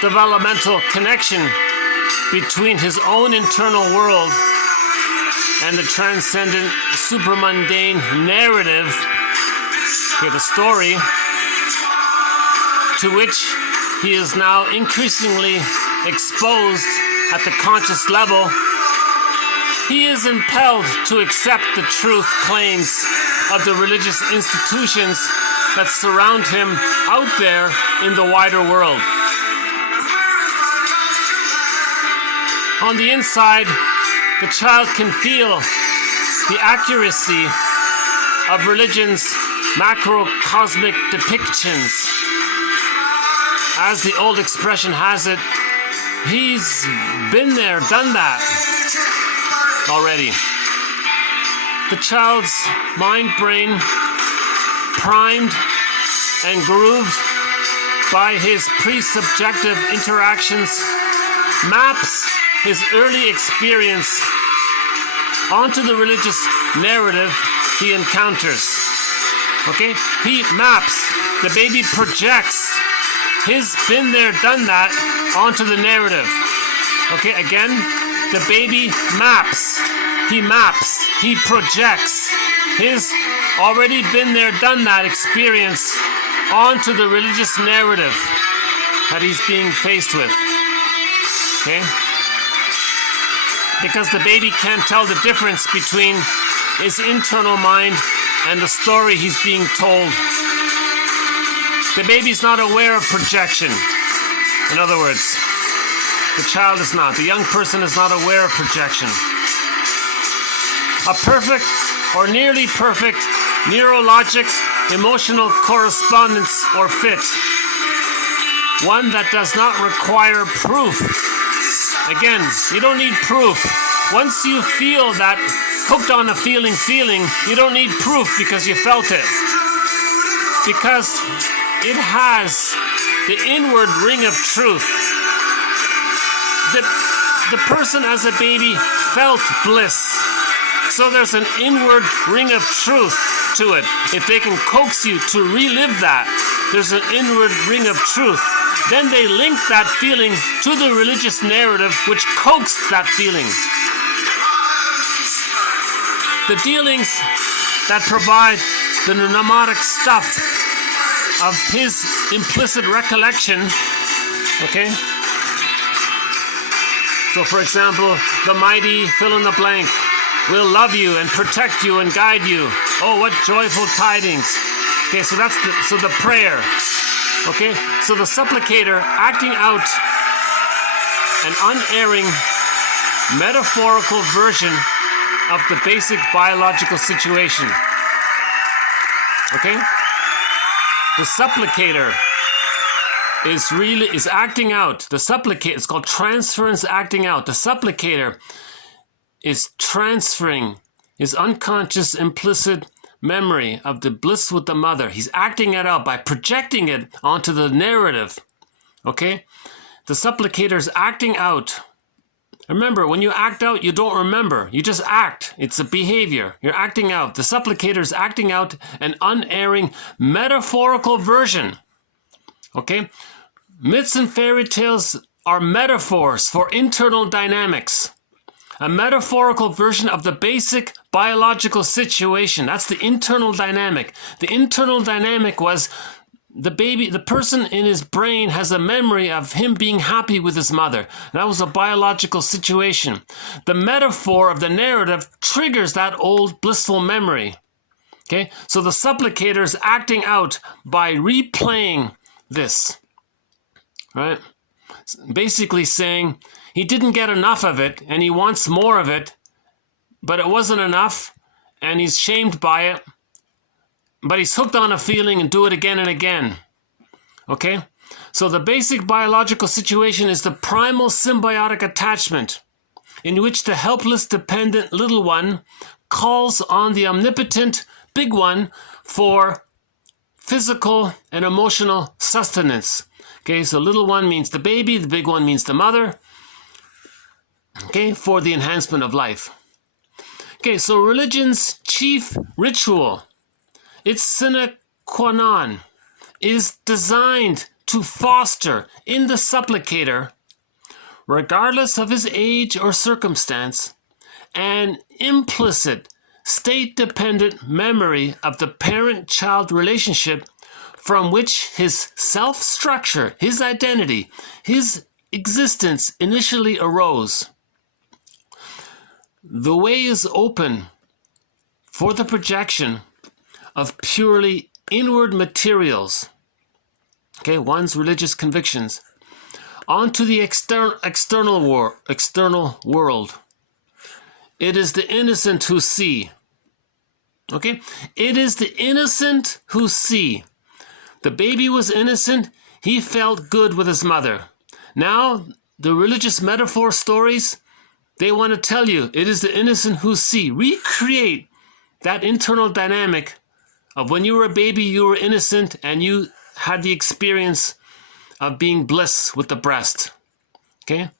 developmental connection between his own internal world and the transcendent, supramundane narrative, or the story, to which he is now increasingly exposed at the conscious level, he is impelled to accept the truth claims of the religious institutions that surround him out there in the wider world. On the inside, the child can feel the accuracy of religion's macrocosmic depictions. As the old expression has it, he's been there, done that already. The child's mind-brain, primed and grooved by his pre-subjective interactions, maps his early experience onto the religious narrative he encounters. Okay? He maps. The baby projects his been there, done that onto the narrative. Okay, again, the baby maps. He maps. He projects his already been there, done that experience onto the religious narrative that he's being faced with. Okay? Because the baby can't tell the difference between his internal mind and the story he's being told. The baby's not aware of projection. In other words, the child is not. The young person is not aware of projection. A perfect or nearly perfect neurologic emotional correspondence or fit. One that does not require proof. Again, you don't need proof. Once you feel that hooked on a feeling, you don't need proof because you felt it. Because it has the inward ring of truth. The person as a baby felt bliss. So there's an inward ring of truth to it. If they can coax you to relive that, there's an inward ring of truth. Then they link that feeling to the religious narrative which coaxed that feeling. The dealings that provide the mnemonic stuff of his implicit recollection, okay? So for example, the mighty fill in the blank will love you and protect you and guide you. Oh, what joyful tidings. Okay, so that's the prayer. Okay, so the supplicator acting out an unerring metaphorical version of the basic biological situation. Okay? The supplicator is acting out. The supplicator, it's called transference acting out. The supplicator is transferring his unconscious implicit memory of the bliss with the mother. He's acting it out by projecting it onto the narrative. Okay? The supplicator is acting out. Remember, when you act out, you don't remember. You just act. It's a behavior. You're acting out. The supplicator is acting out an unerring metaphorical version. Okay? Myths and fairy tales are metaphors for internal dynamics. A metaphorical version of the basic biological situation. That's the internal dynamic. The internal dynamic was the person in his brain has a memory of him being happy with his mother. That was a biological situation. The metaphor of the narrative triggers that old blissful memory. Okay? So the supplicator is acting out by replaying this. Right? Basically saying, he didn't get enough of it, and he wants more of it, but it wasn't enough, and he's shamed by it, but he's hooked on a feeling and do it again and again. Okay? So the basic biological situation is the primal symbiotic attachment, in which the helpless, dependent little one calls on the omnipotent big one for physical and emotional sustenance. Okay, so little one means the baby, the big one means the mother. Okay, for the enhancement of life. Okay, so religion's chief ritual, its sine qua non, is designed to foster in the supplicator, regardless of his age or circumstance, an implicit, state-dependent memory of the parent-child relationship from which his self-structure, his identity, his existence initially arose. The way is open for the projection of purely inward materials, okay, one's religious convictions, onto the external world. It is the innocent who see. Okay? It is the innocent who see. The baby was innocent. He felt good with his mother. Now, the religious metaphor stories, they want to tell you it is the innocent who see. Recreate that internal dynamic of when you were a baby, you were innocent, and you had the experience of being bliss with the breast. Okay?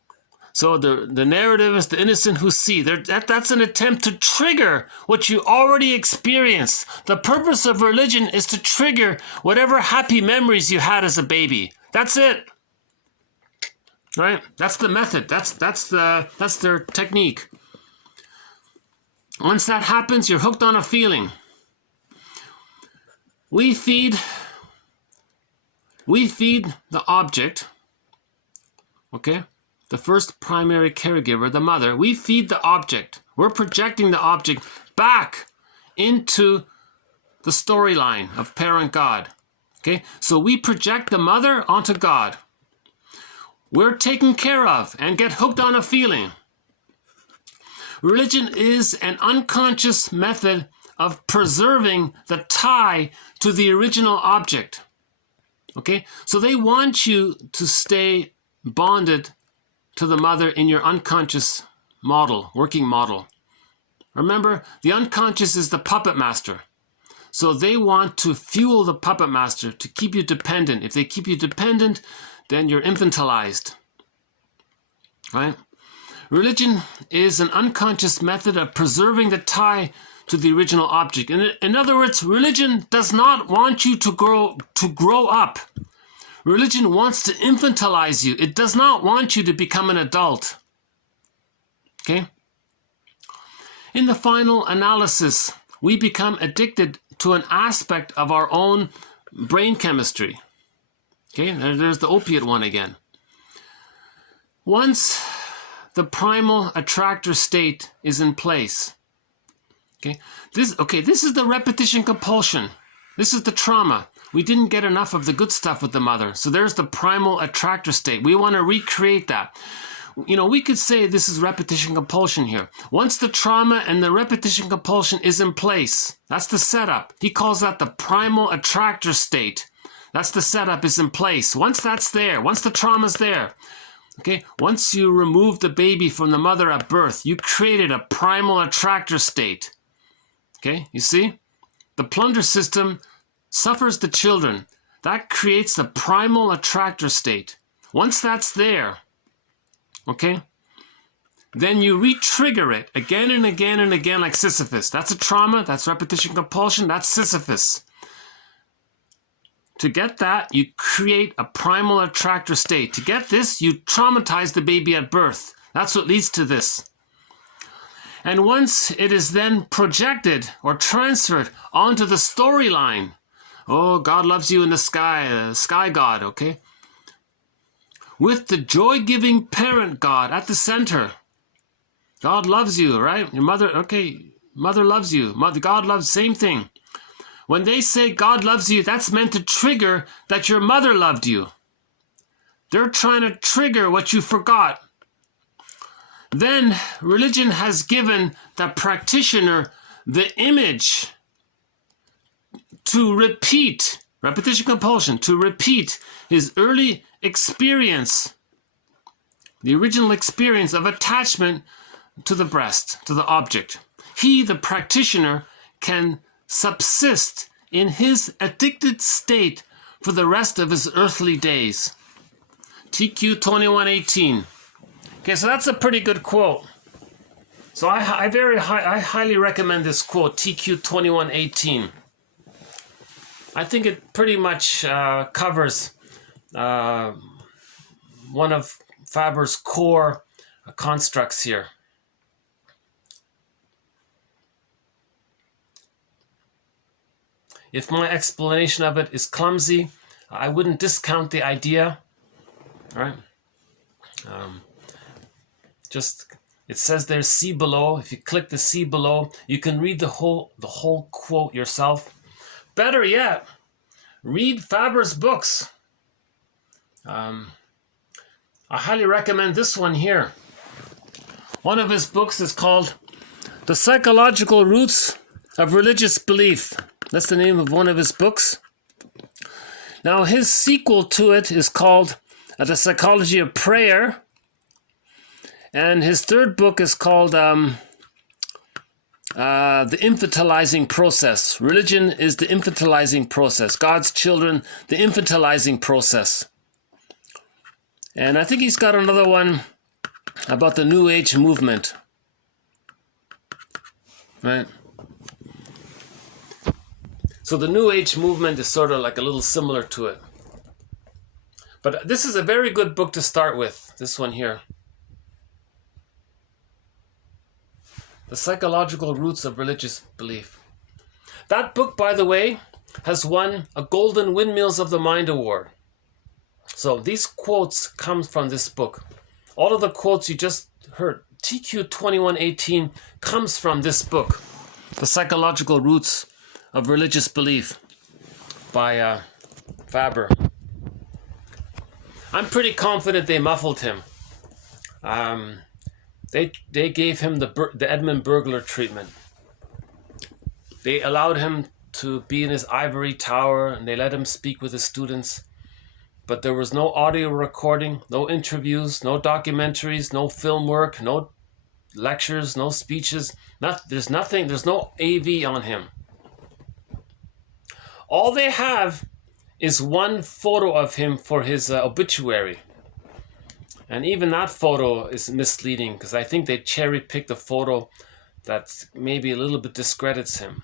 So the narrative is the innocent who see. That's an attempt to trigger what you already experienced. The purpose of religion is to trigger whatever happy memories you had as a baby. That's it. Right? That's the method. That's their technique. Once that happens, you're hooked on a feeling. We feed the object, okay? The first primary caregiver, the mother. We feed the object. We're projecting the object back into the storyline of parent God, okay? So we project the mother onto God. We're taken care of and get hooked on a feeling. Religion is an unconscious method of preserving the tie to the original object. Okay? So they want you to stay bonded to the mother in your unconscious model, working model. Remember, the unconscious is the puppet master. So they want to fuel the puppet master to keep you dependent. If they keep you dependent, then you're infantilized. Right? Religion is an unconscious method of preserving the tie to the original object. In other words, religion does not want you to grow up. Religion wants to infantilize you. It does not want you to become an adult. Okay? In the final analysis, we become addicted to an aspect of our own brain chemistry. Okay? There's the opiate one again. Once the primal attractor state is in place. This is the repetition compulsion. This is the trauma. We didn't get enough of the good stuff with the mother. So there's the primal attractor state. We want to recreate that. You know, we could say this is repetition compulsion here. Once the trauma and the repetition compulsion is in place, that's the setup. He calls that the primal attractor state. That's the setup is in place. Once that's there, once the trauma's there, okay, once you remove the baby from the mother at birth, you created a primal attractor state. Okay, you see? The plunder system suffers the children. That creates the primal attractor state. Once that's there, okay, then you re-trigger it again and again and again like Sisyphus. That's a trauma, that's repetition compulsion, that's Sisyphus. To get that, you create a primal attractor state. To get this, you traumatize the baby at birth. That's what leads to this. And once it is then projected or transferred onto the storyline, oh, God loves you in the sky God, okay? With the joy-giving parent God at the center. God loves you, right? Your mother, okay, mother loves you. God loves, same thing. When they say God loves you, that's meant to trigger that your mother loved you. They're trying to trigger what you forgot. Then religion has given the practitioner the image to repeat, repetition compulsion, to repeat his early experience, the original experience of attachment to the breast, to the object. He, the practitioner, can subsist in his addicted state for the rest of his earthly days. TQ 2118. Okay, so that's a pretty good quote. So I highly recommend this quote, TQ 2118. I think it pretty much covers one of Faber's core constructs here. If my explanation of it is clumsy, I wouldn't discount the idea. All right. It says there, see below. If you click the see below, you can read the whole quote yourself. Better yet, read Faber's books. I highly recommend this one here. One of his books is called The Psychological Roots of Religious Belief. That's the name of one of his books. Now, his sequel to it is called The Psychology of Prayer. And his third book is called The Infantilizing Process. Religion is the infantilizing process. God's children, the infantilizing process. And I think he's got another one about the New Age movement, right? So the New Age movement is sort of like a little similar to it. But this is a very good book to start with, this one here. The Psychological Roots of Religious Belief. That book, by the way, has won a Golden Windmills of the Mind Award. So these quotes come from this book. All of the quotes you just heard, TQ 2118, comes from this book, The Psychological Roots of Religious Belief by Faber. I'm pretty confident they muffled him. They gave him the Edmund Burglar treatment. They allowed him to be in his ivory tower, and they let him speak with his students. But there was no audio recording, no interviews, no documentaries, no film work, no lectures, no speeches. There's nothing. There's no AV on him. All they have is one photo of him for his obituary. And even that photo is misleading, because I think they cherry-picked a photo that maybe a little bit discredits him.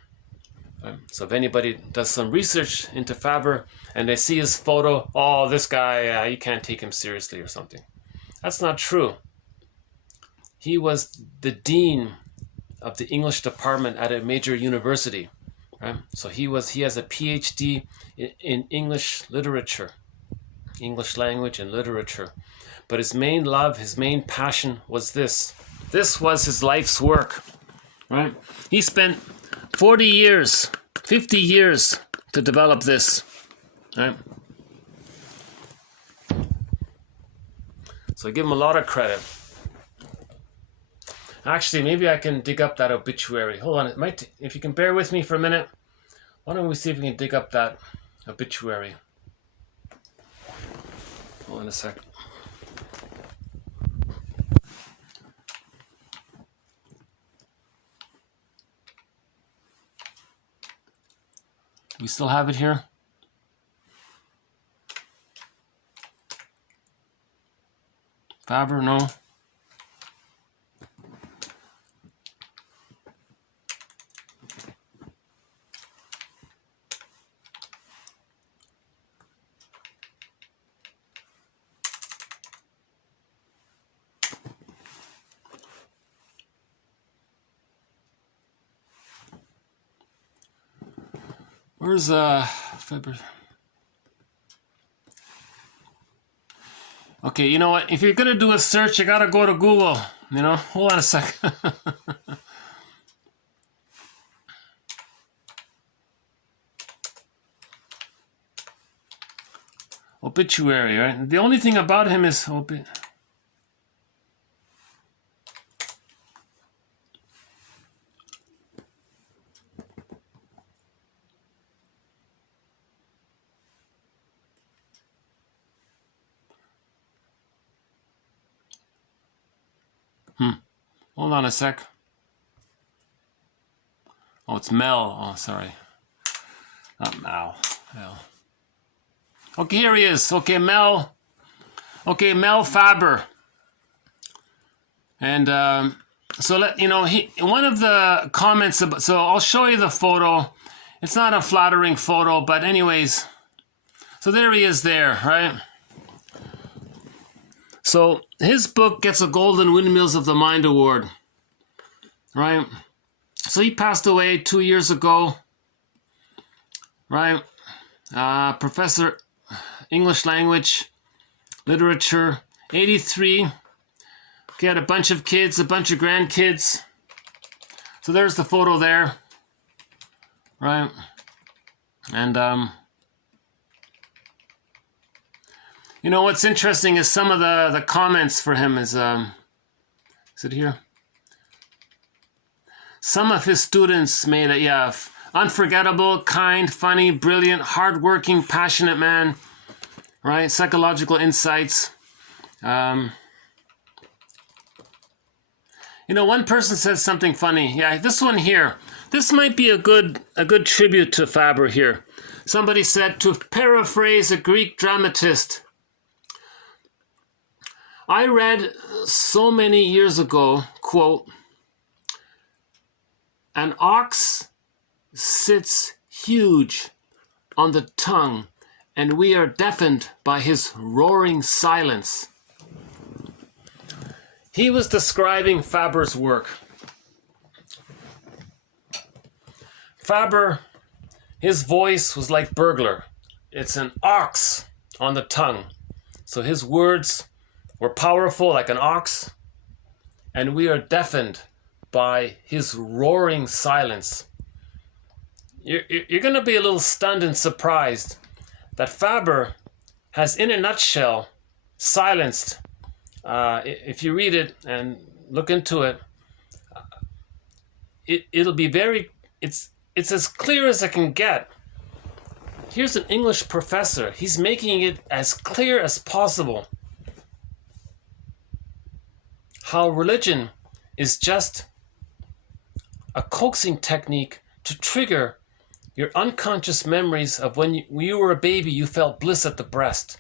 So if anybody does some research into Faber and they see his photo, oh, this guy, you can't take him seriously or something. That's not true. He was the dean of the English department at a major university. Right? So he has a PhD in English literature, English language and literature. But his main love, his main passion was this. This was his life's work. Right? He spent 40 years, 50 years to develop this. Right? So I give him a lot of credit. Actually, maybe I can dig up that obituary. Hold on, if you can bear with me for a minute. Why don't we see if we can dig up that obituary? Hold on a sec. We still have it here? Faber, no. Where's Faber? Okay, you know what? If you're gonna do a search, you gotta go to Google. You know, hold on a sec. Obituary, right? The only thing about him is Hold on a sec. Oh, it's Mel. Oh, sorry. Not Mal. Mel. Okay, here he is. Okay, Mel. Okay, Mel Faber. And so one of the comments about. So I'll show you the photo. It's not a flattering photo, but anyways. So there he is there, right? So his book gets a Golden Windmills of the Mind Award, right? So he passed away 2 years ago, right? Professor English language, literature, 83. He had a bunch of kids, a bunch of grandkids. So there's the photo there, right? And you know, what's interesting is some of the comments for him is it here? Some of his students made it, unforgettable, kind, funny, brilliant, hardworking, passionate man, right? Psychological insights. You know, one person says something funny. Yeah, this one here. This might be a good tribute to Faber here. Somebody said, to paraphrase a Greek dramatist, I read so many years ago, quote, "An ox sits huge on the tongue, and we are deafened by his roaring silence." He was describing Faber's work. Faber, his voice was like burglar. It's an ox on the tongue. So his words were powerful like an ox, and we are deafened by his roaring silence. You're going to be a little stunned and surprised that Faber has, in a nutshell, silenced. If you read it and look into it, it'll be very, it's as clear as it can get. Here's an English professor. He's making it as clear as possible how religion is just a coaxing technique to trigger your unconscious memories of when you were a baby, you felt bliss at the breast.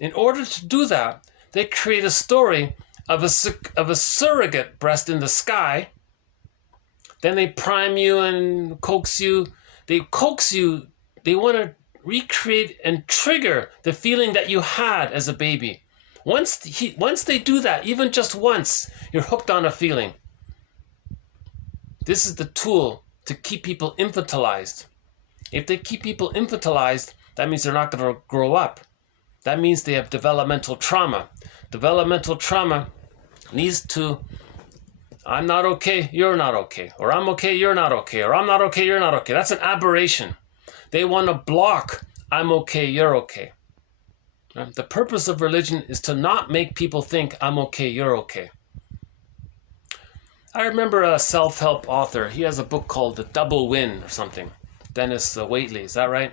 In order to do that, they create a story of a surrogate breast in the sky. Then they prime you and coax you. They coax you. They want to recreate and trigger the feeling that you had as a baby. Once they do that, even just once, you're hooked on a feeling. This is the tool to keep people infantilized. If they keep people infantilized, that means they're not going to grow up. That means they have developmental trauma. Developmental trauma leads to, I'm not okay, you're not okay. Or I'm okay, you're not okay. Or I'm not okay, you're not okay. That's an aberration. They want to block, I'm okay, you're okay. The purpose of religion is to not make people think, I'm okay, you're okay. I remember a self-help author. He has a book called The Double Win or something. Dennis Waitley, is that right?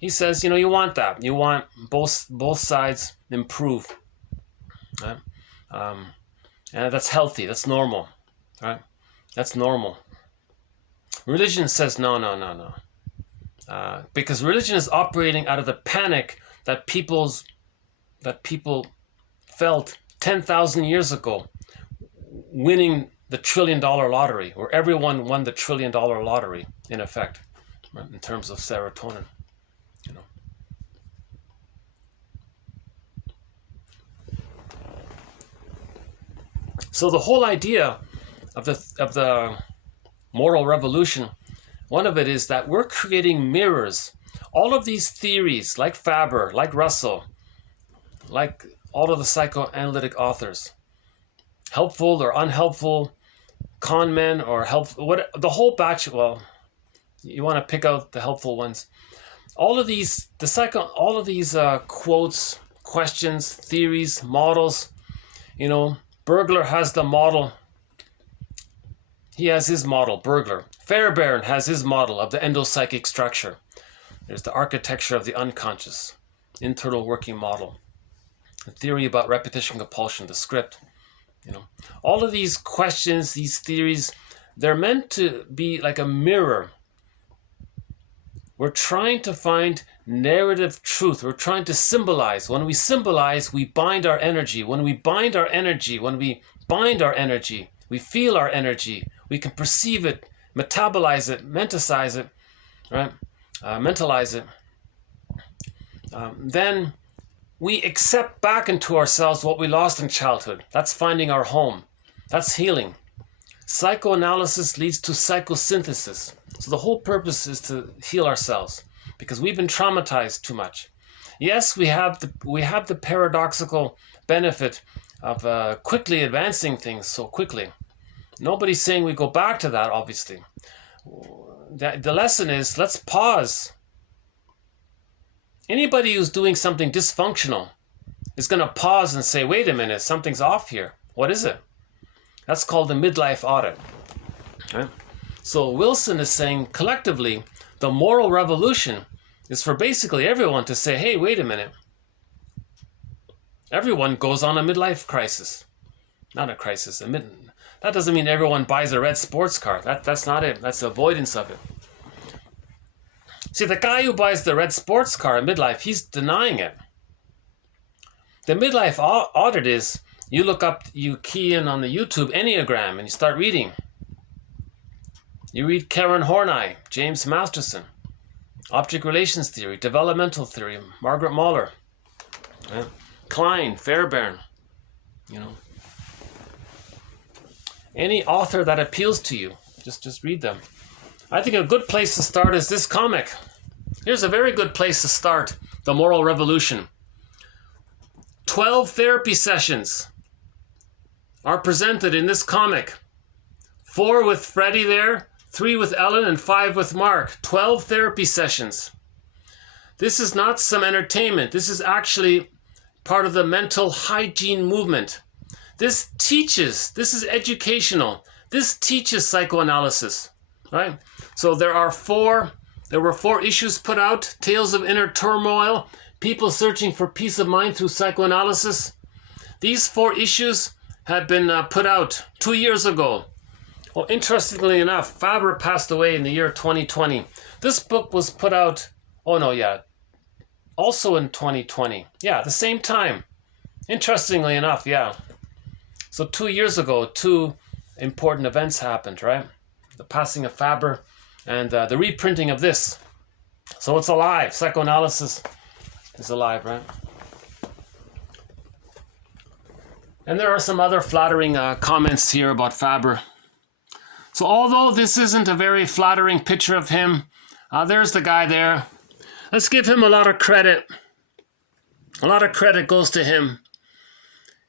He says, you want that. You want both sides improve. Right? And that's healthy. That's normal. Right? That's normal. Religion says no. Because religion is operating out of the panic that people felt 10,000 years ago, winning the $1 trillion lottery, where everyone won the $1 trillion lottery, in effect, right, in terms of serotonin. So the whole idea of the moral revolution, one of it is that we're creating mirrors. All of these theories, like Faber, like Russell, like all of the psychoanalytic authors, helpful or unhelpful, con men or helpful, what the whole batch. Well, you want to pick out the helpful ones. All of these, quotes, questions, theories, models. Burglar has the model. He has his model, Burglar. Fairbairn has his model of the endopsychic structure. There's the architecture of the unconscious, internal working model. The theory about repetition compulsion, the script. All of these questions, these theories, they're meant to be like a mirror. We're trying to find narrative truth. We're trying to symbolize. When we symbolize, we bind our energy. When we bind our energy, we feel our energy. We can perceive it, metabolize it, mentalize it, right? Mentalize it. Then we accept back into ourselves what we lost in childhood. That's finding our home. That's healing. Psychoanalysis leads to psychosynthesis. So the whole purpose is to heal ourselves because we've been traumatized too much. Yes, we have the paradoxical benefit of quickly advancing things so quickly. Nobody's saying we go back to that, obviously. The lesson is, let's pause. Anybody who's doing something dysfunctional is going to pause and say, wait a minute, something's off here. What is it? That's called a midlife audit. Right? So Wilson is saying, collectively, the moral revolution is for basically everyone to say, hey, wait a minute. Everyone goes on a midlife crisis. Not a crisis, that doesn't mean everyone buys a red sports car. That's not it. That's avoidance of it. See, the guy who buys the red sports car in midlife, he's denying it. The midlife audit is you look up, you key in on the YouTube Enneagram and you start reading. You read Karen Horney, James Masterson, Object Relations Theory, Developmental Theory, Margaret Mahler, Klein, Fairbairn, you know. Any author that appeals to you, just read them. I think a good place to start is this comic. Here's a very good place to start, The Moral Revolution. 12 therapy sessions are presented in this comic. 4 with Freddie there, 3 with Ellen, and 5 with Mark. 12 therapy sessions. This is not some entertainment. This is actually part of the mental hygiene movement. This teaches, this is educational. This teaches psychoanalysis, right? So there were 4 issues put out: Tales of Inner Turmoil, People Searching for Peace of Mind Through Psychoanalysis. These 4 issues have been put out 2 years ago. Well, interestingly enough, Faber passed away in the year 2020. This book was put out, also in 2020. Yeah, the same time. Interestingly enough, yeah. So 2 years ago, 2 important events happened, right? The passing of Faber and the reprinting of this. So it's alive. Psychoanalysis is alive, right? And there are some other flattering comments here about Faber. So although this isn't a very flattering picture of him, there's the guy there. Let's give him a lot of credit. A lot of credit goes to him.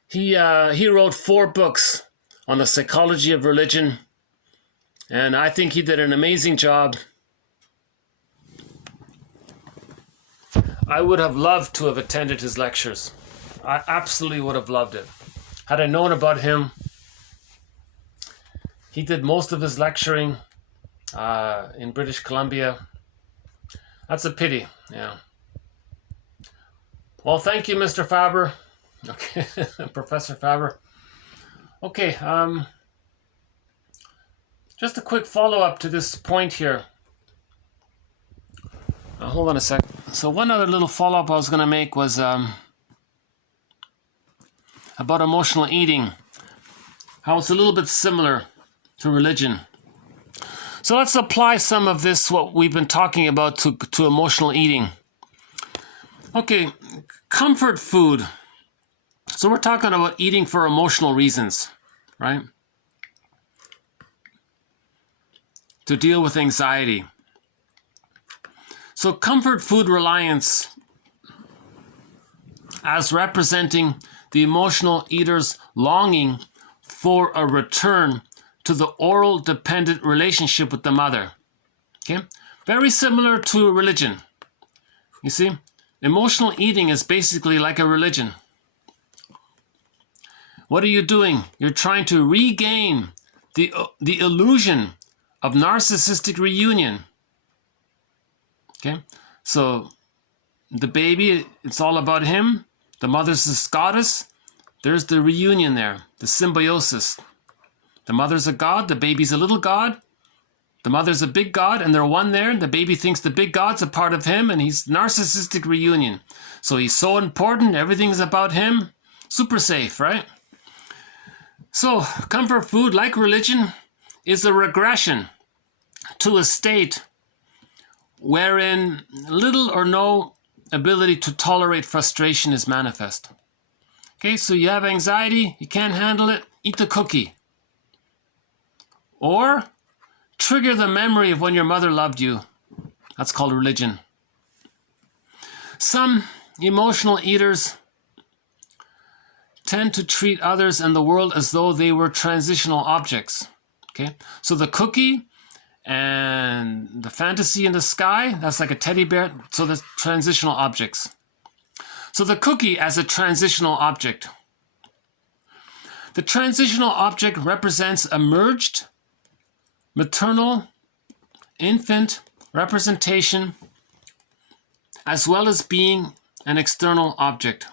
He wrote 4 books on the psychology of religion, and I think he did an amazing job. I would have loved to have attended his lectures. I absolutely would have loved it. Had I known about him, he did most of his lecturing in British Columbia. That's a pity, yeah. Well, thank you, Mr. Faber. Okay, Professor Faber. Okay, just a quick follow-up to this point here. Hold on a sec. So one other little follow-up I was going to make was about emotional eating. How it's a little bit similar to religion. So let's apply some of this, what we've been talking about, to emotional eating. Okay, comfort food. So we're talking about eating for emotional reasons, right? To deal with anxiety. So comfort food reliance, as representing the emotional eater's longing for a return to the oral dependent relationship with the mother. Okay? Very similar to religion. You see, emotional eating is basically like a religion. What are you doing? You're trying to regain the illusion of narcissistic reunion. Okay? So the baby, it's all about him. The mother's this goddess. There's the reunion there, the symbiosis. The mother's a god, the baby's a little god. The mother's a big god, and they're one there. The baby thinks the big god's a part of him, and he's narcissistic reunion. So he's so important, everything's about him. Super safe, right? So comfort food, like religion, is a regression to a state wherein little or no ability to tolerate frustration is manifest. Okay, so you have anxiety, you can't handle it, eat the cookie. Or trigger the memory of when your mother loved you. That's called religion. Some emotional eaters tend to treat others and the world as though they were transitional objects. Okay, so the cookie and the fantasy in the sky, that's like a teddy bear, so that's transitional objects. So the cookie as a transitional object. The transitional object represents a merged maternal infant representation as well as being an external object.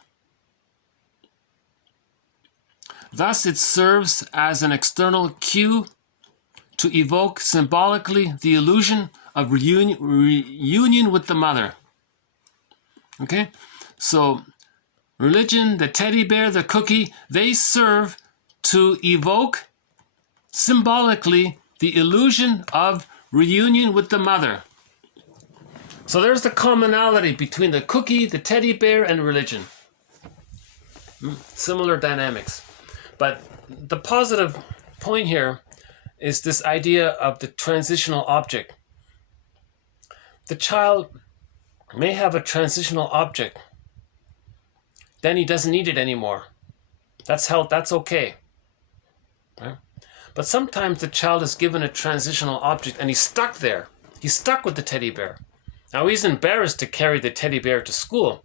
Thus, it serves as an external cue to evoke symbolically the illusion of reunion with the mother. Okay, so religion, the teddy bear, the cookie, they serve to evoke symbolically the illusion of reunion with the mother. So there's the commonality between the cookie, the teddy bear, and religion. Similar dynamics. But the positive point here is this idea of the transitional object. The child may have a transitional object, then he doesn't need it anymore. That's okay. Right? But sometimes the child is given a transitional object and he's stuck there. He's stuck with the teddy bear. Now he's embarrassed to carry the teddy bear to school.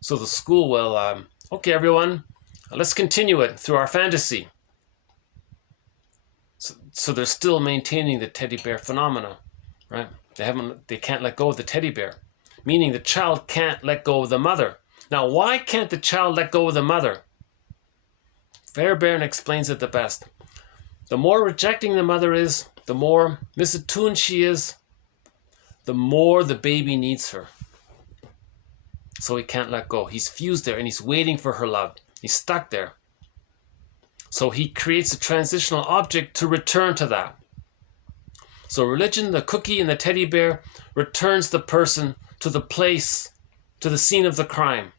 So the school will, okay everyone, let's continue it through our fantasy. So they're still maintaining the teddy bear phenomena, right? They can't let go of the teddy bear, meaning the child can't let go of the mother. Now, why can't the child let go of the mother? Fairbairn explains it the best. The more rejecting the mother is, the more misattuned she is, the more the baby needs her. So he can't let go. He's fused there and he's waiting for her love. He's stuck there. So he creates a transitional object to return to that. So religion, the cookie, and the teddy bear returns the person to the place, to the scene of the crime.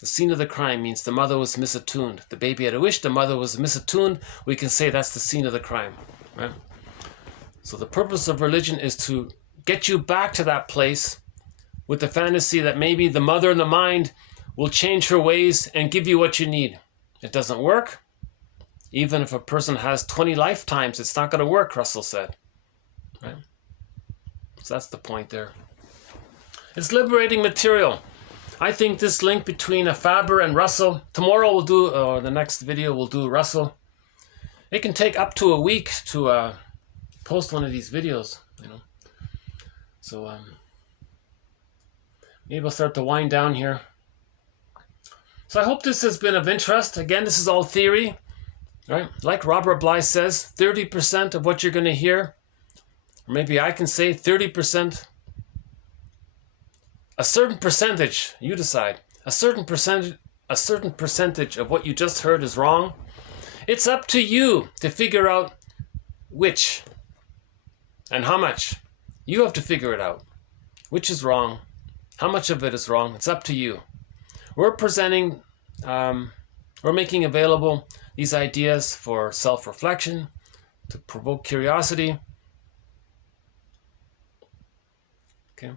The scene of the crime means the mother was misattuned. The baby had a wish, the mother was misattuned. We can say that's the scene of the crime. Right? So the purpose of religion is to get you back to that place with the fantasy that maybe the mother in the mind will change her ways and give you what you need. It doesn't work. Even if a person has 20 lifetimes, it's not going to work, Russell said. Right? So that's the point there. It's liberating material. I think this link between Faber and Russell, tomorrow we'll do, or the next video we'll do Russell. It can take up to a week to post one of these videos, you know. So maybe I'll start to wind down here. So I hope this has been of interest. Again, this is all theory, right? Like Robert Bly says, 30% of what you're going to hear, or maybe I can say 30%. A certain percentage, you decide, a certain percentage of what you just heard is wrong. It's up to you to figure out which and how much. You have to figure it out. Which is wrong? How much of it is wrong? It's up to you. We're presenting, we're making available these ideas for self-reflection, to provoke curiosity. Okay.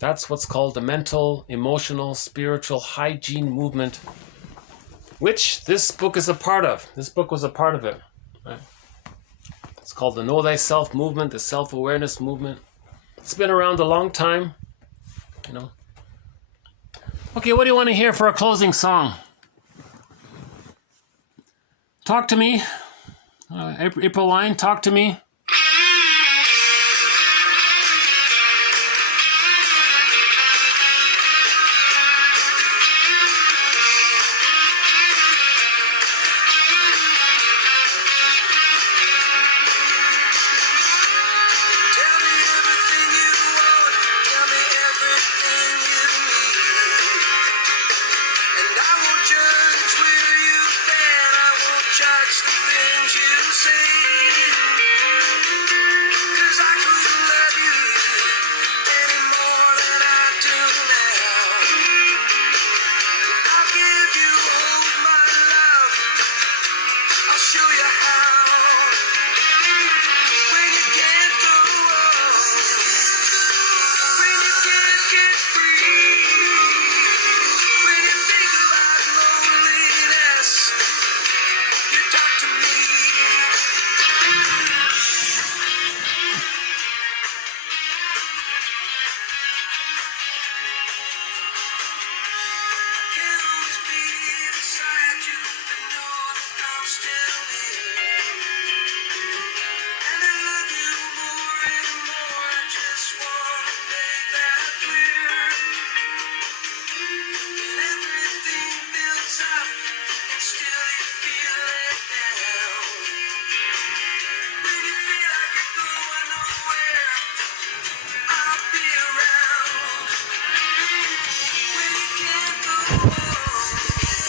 That's what's called the mental, emotional, spiritual hygiene movement, which this book is a part of. This book was a part of it. Right? It's called the Know Thyself movement, the self-awareness movement. It's been around a long time, you know. Okay, what do you want to hear for a closing song? Talk to me. April Wine, talk to me.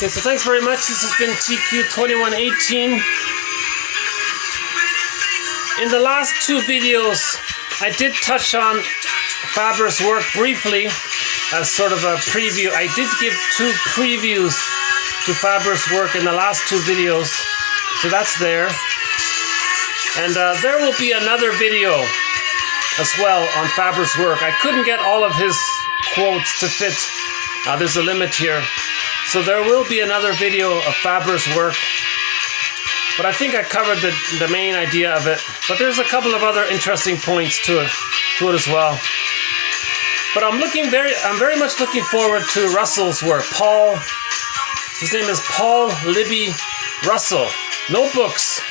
Okay, so thanks very much. This has been TQ2118. In the last two videos, I did touch on Faber's work briefly as sort of a preview. I did give two previews to Faber's work in the last two videos, so that's there. And there will be another video as well on Faber's work. I couldn't get all of his quotes to fit. There's a limit here. So there will be another video of Faber's work. But I think I covered the main idea of it. But there's a couple of other interesting points to it as well. But I'm very much looking forward to Russell's work. His name is Paul Libby Russell. No books.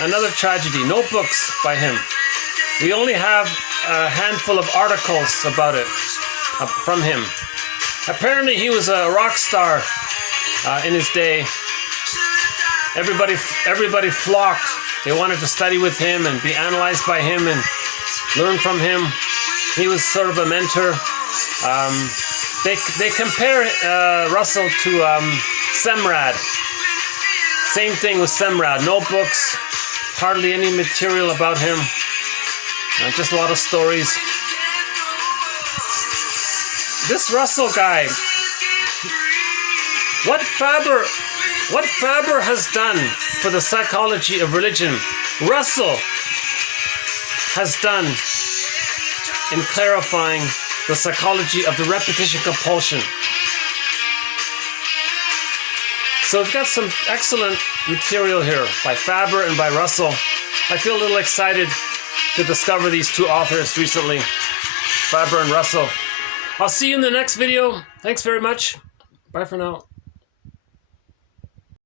Another tragedy. No books by him. We only have a handful of articles about it from him. Apparently he was a rock star in his day. Everybody flocked. They wanted to study with him and be analyzed by him and learn from him. He was sort of a mentor. They compare Russell to Semrad. Same thing with Semrad. No books, hardly any material about him. Just a lot of stories. This Russell guy, what Faber has done for the psychology of religion, Russell has done in clarifying the psychology of the repetition compulsion. So we've got some excellent material here by Faber and by Russell. I feel a little excited to discover these two authors recently, Faber and Russell. I'll see you in the next video. Thanks very much. Bye for now.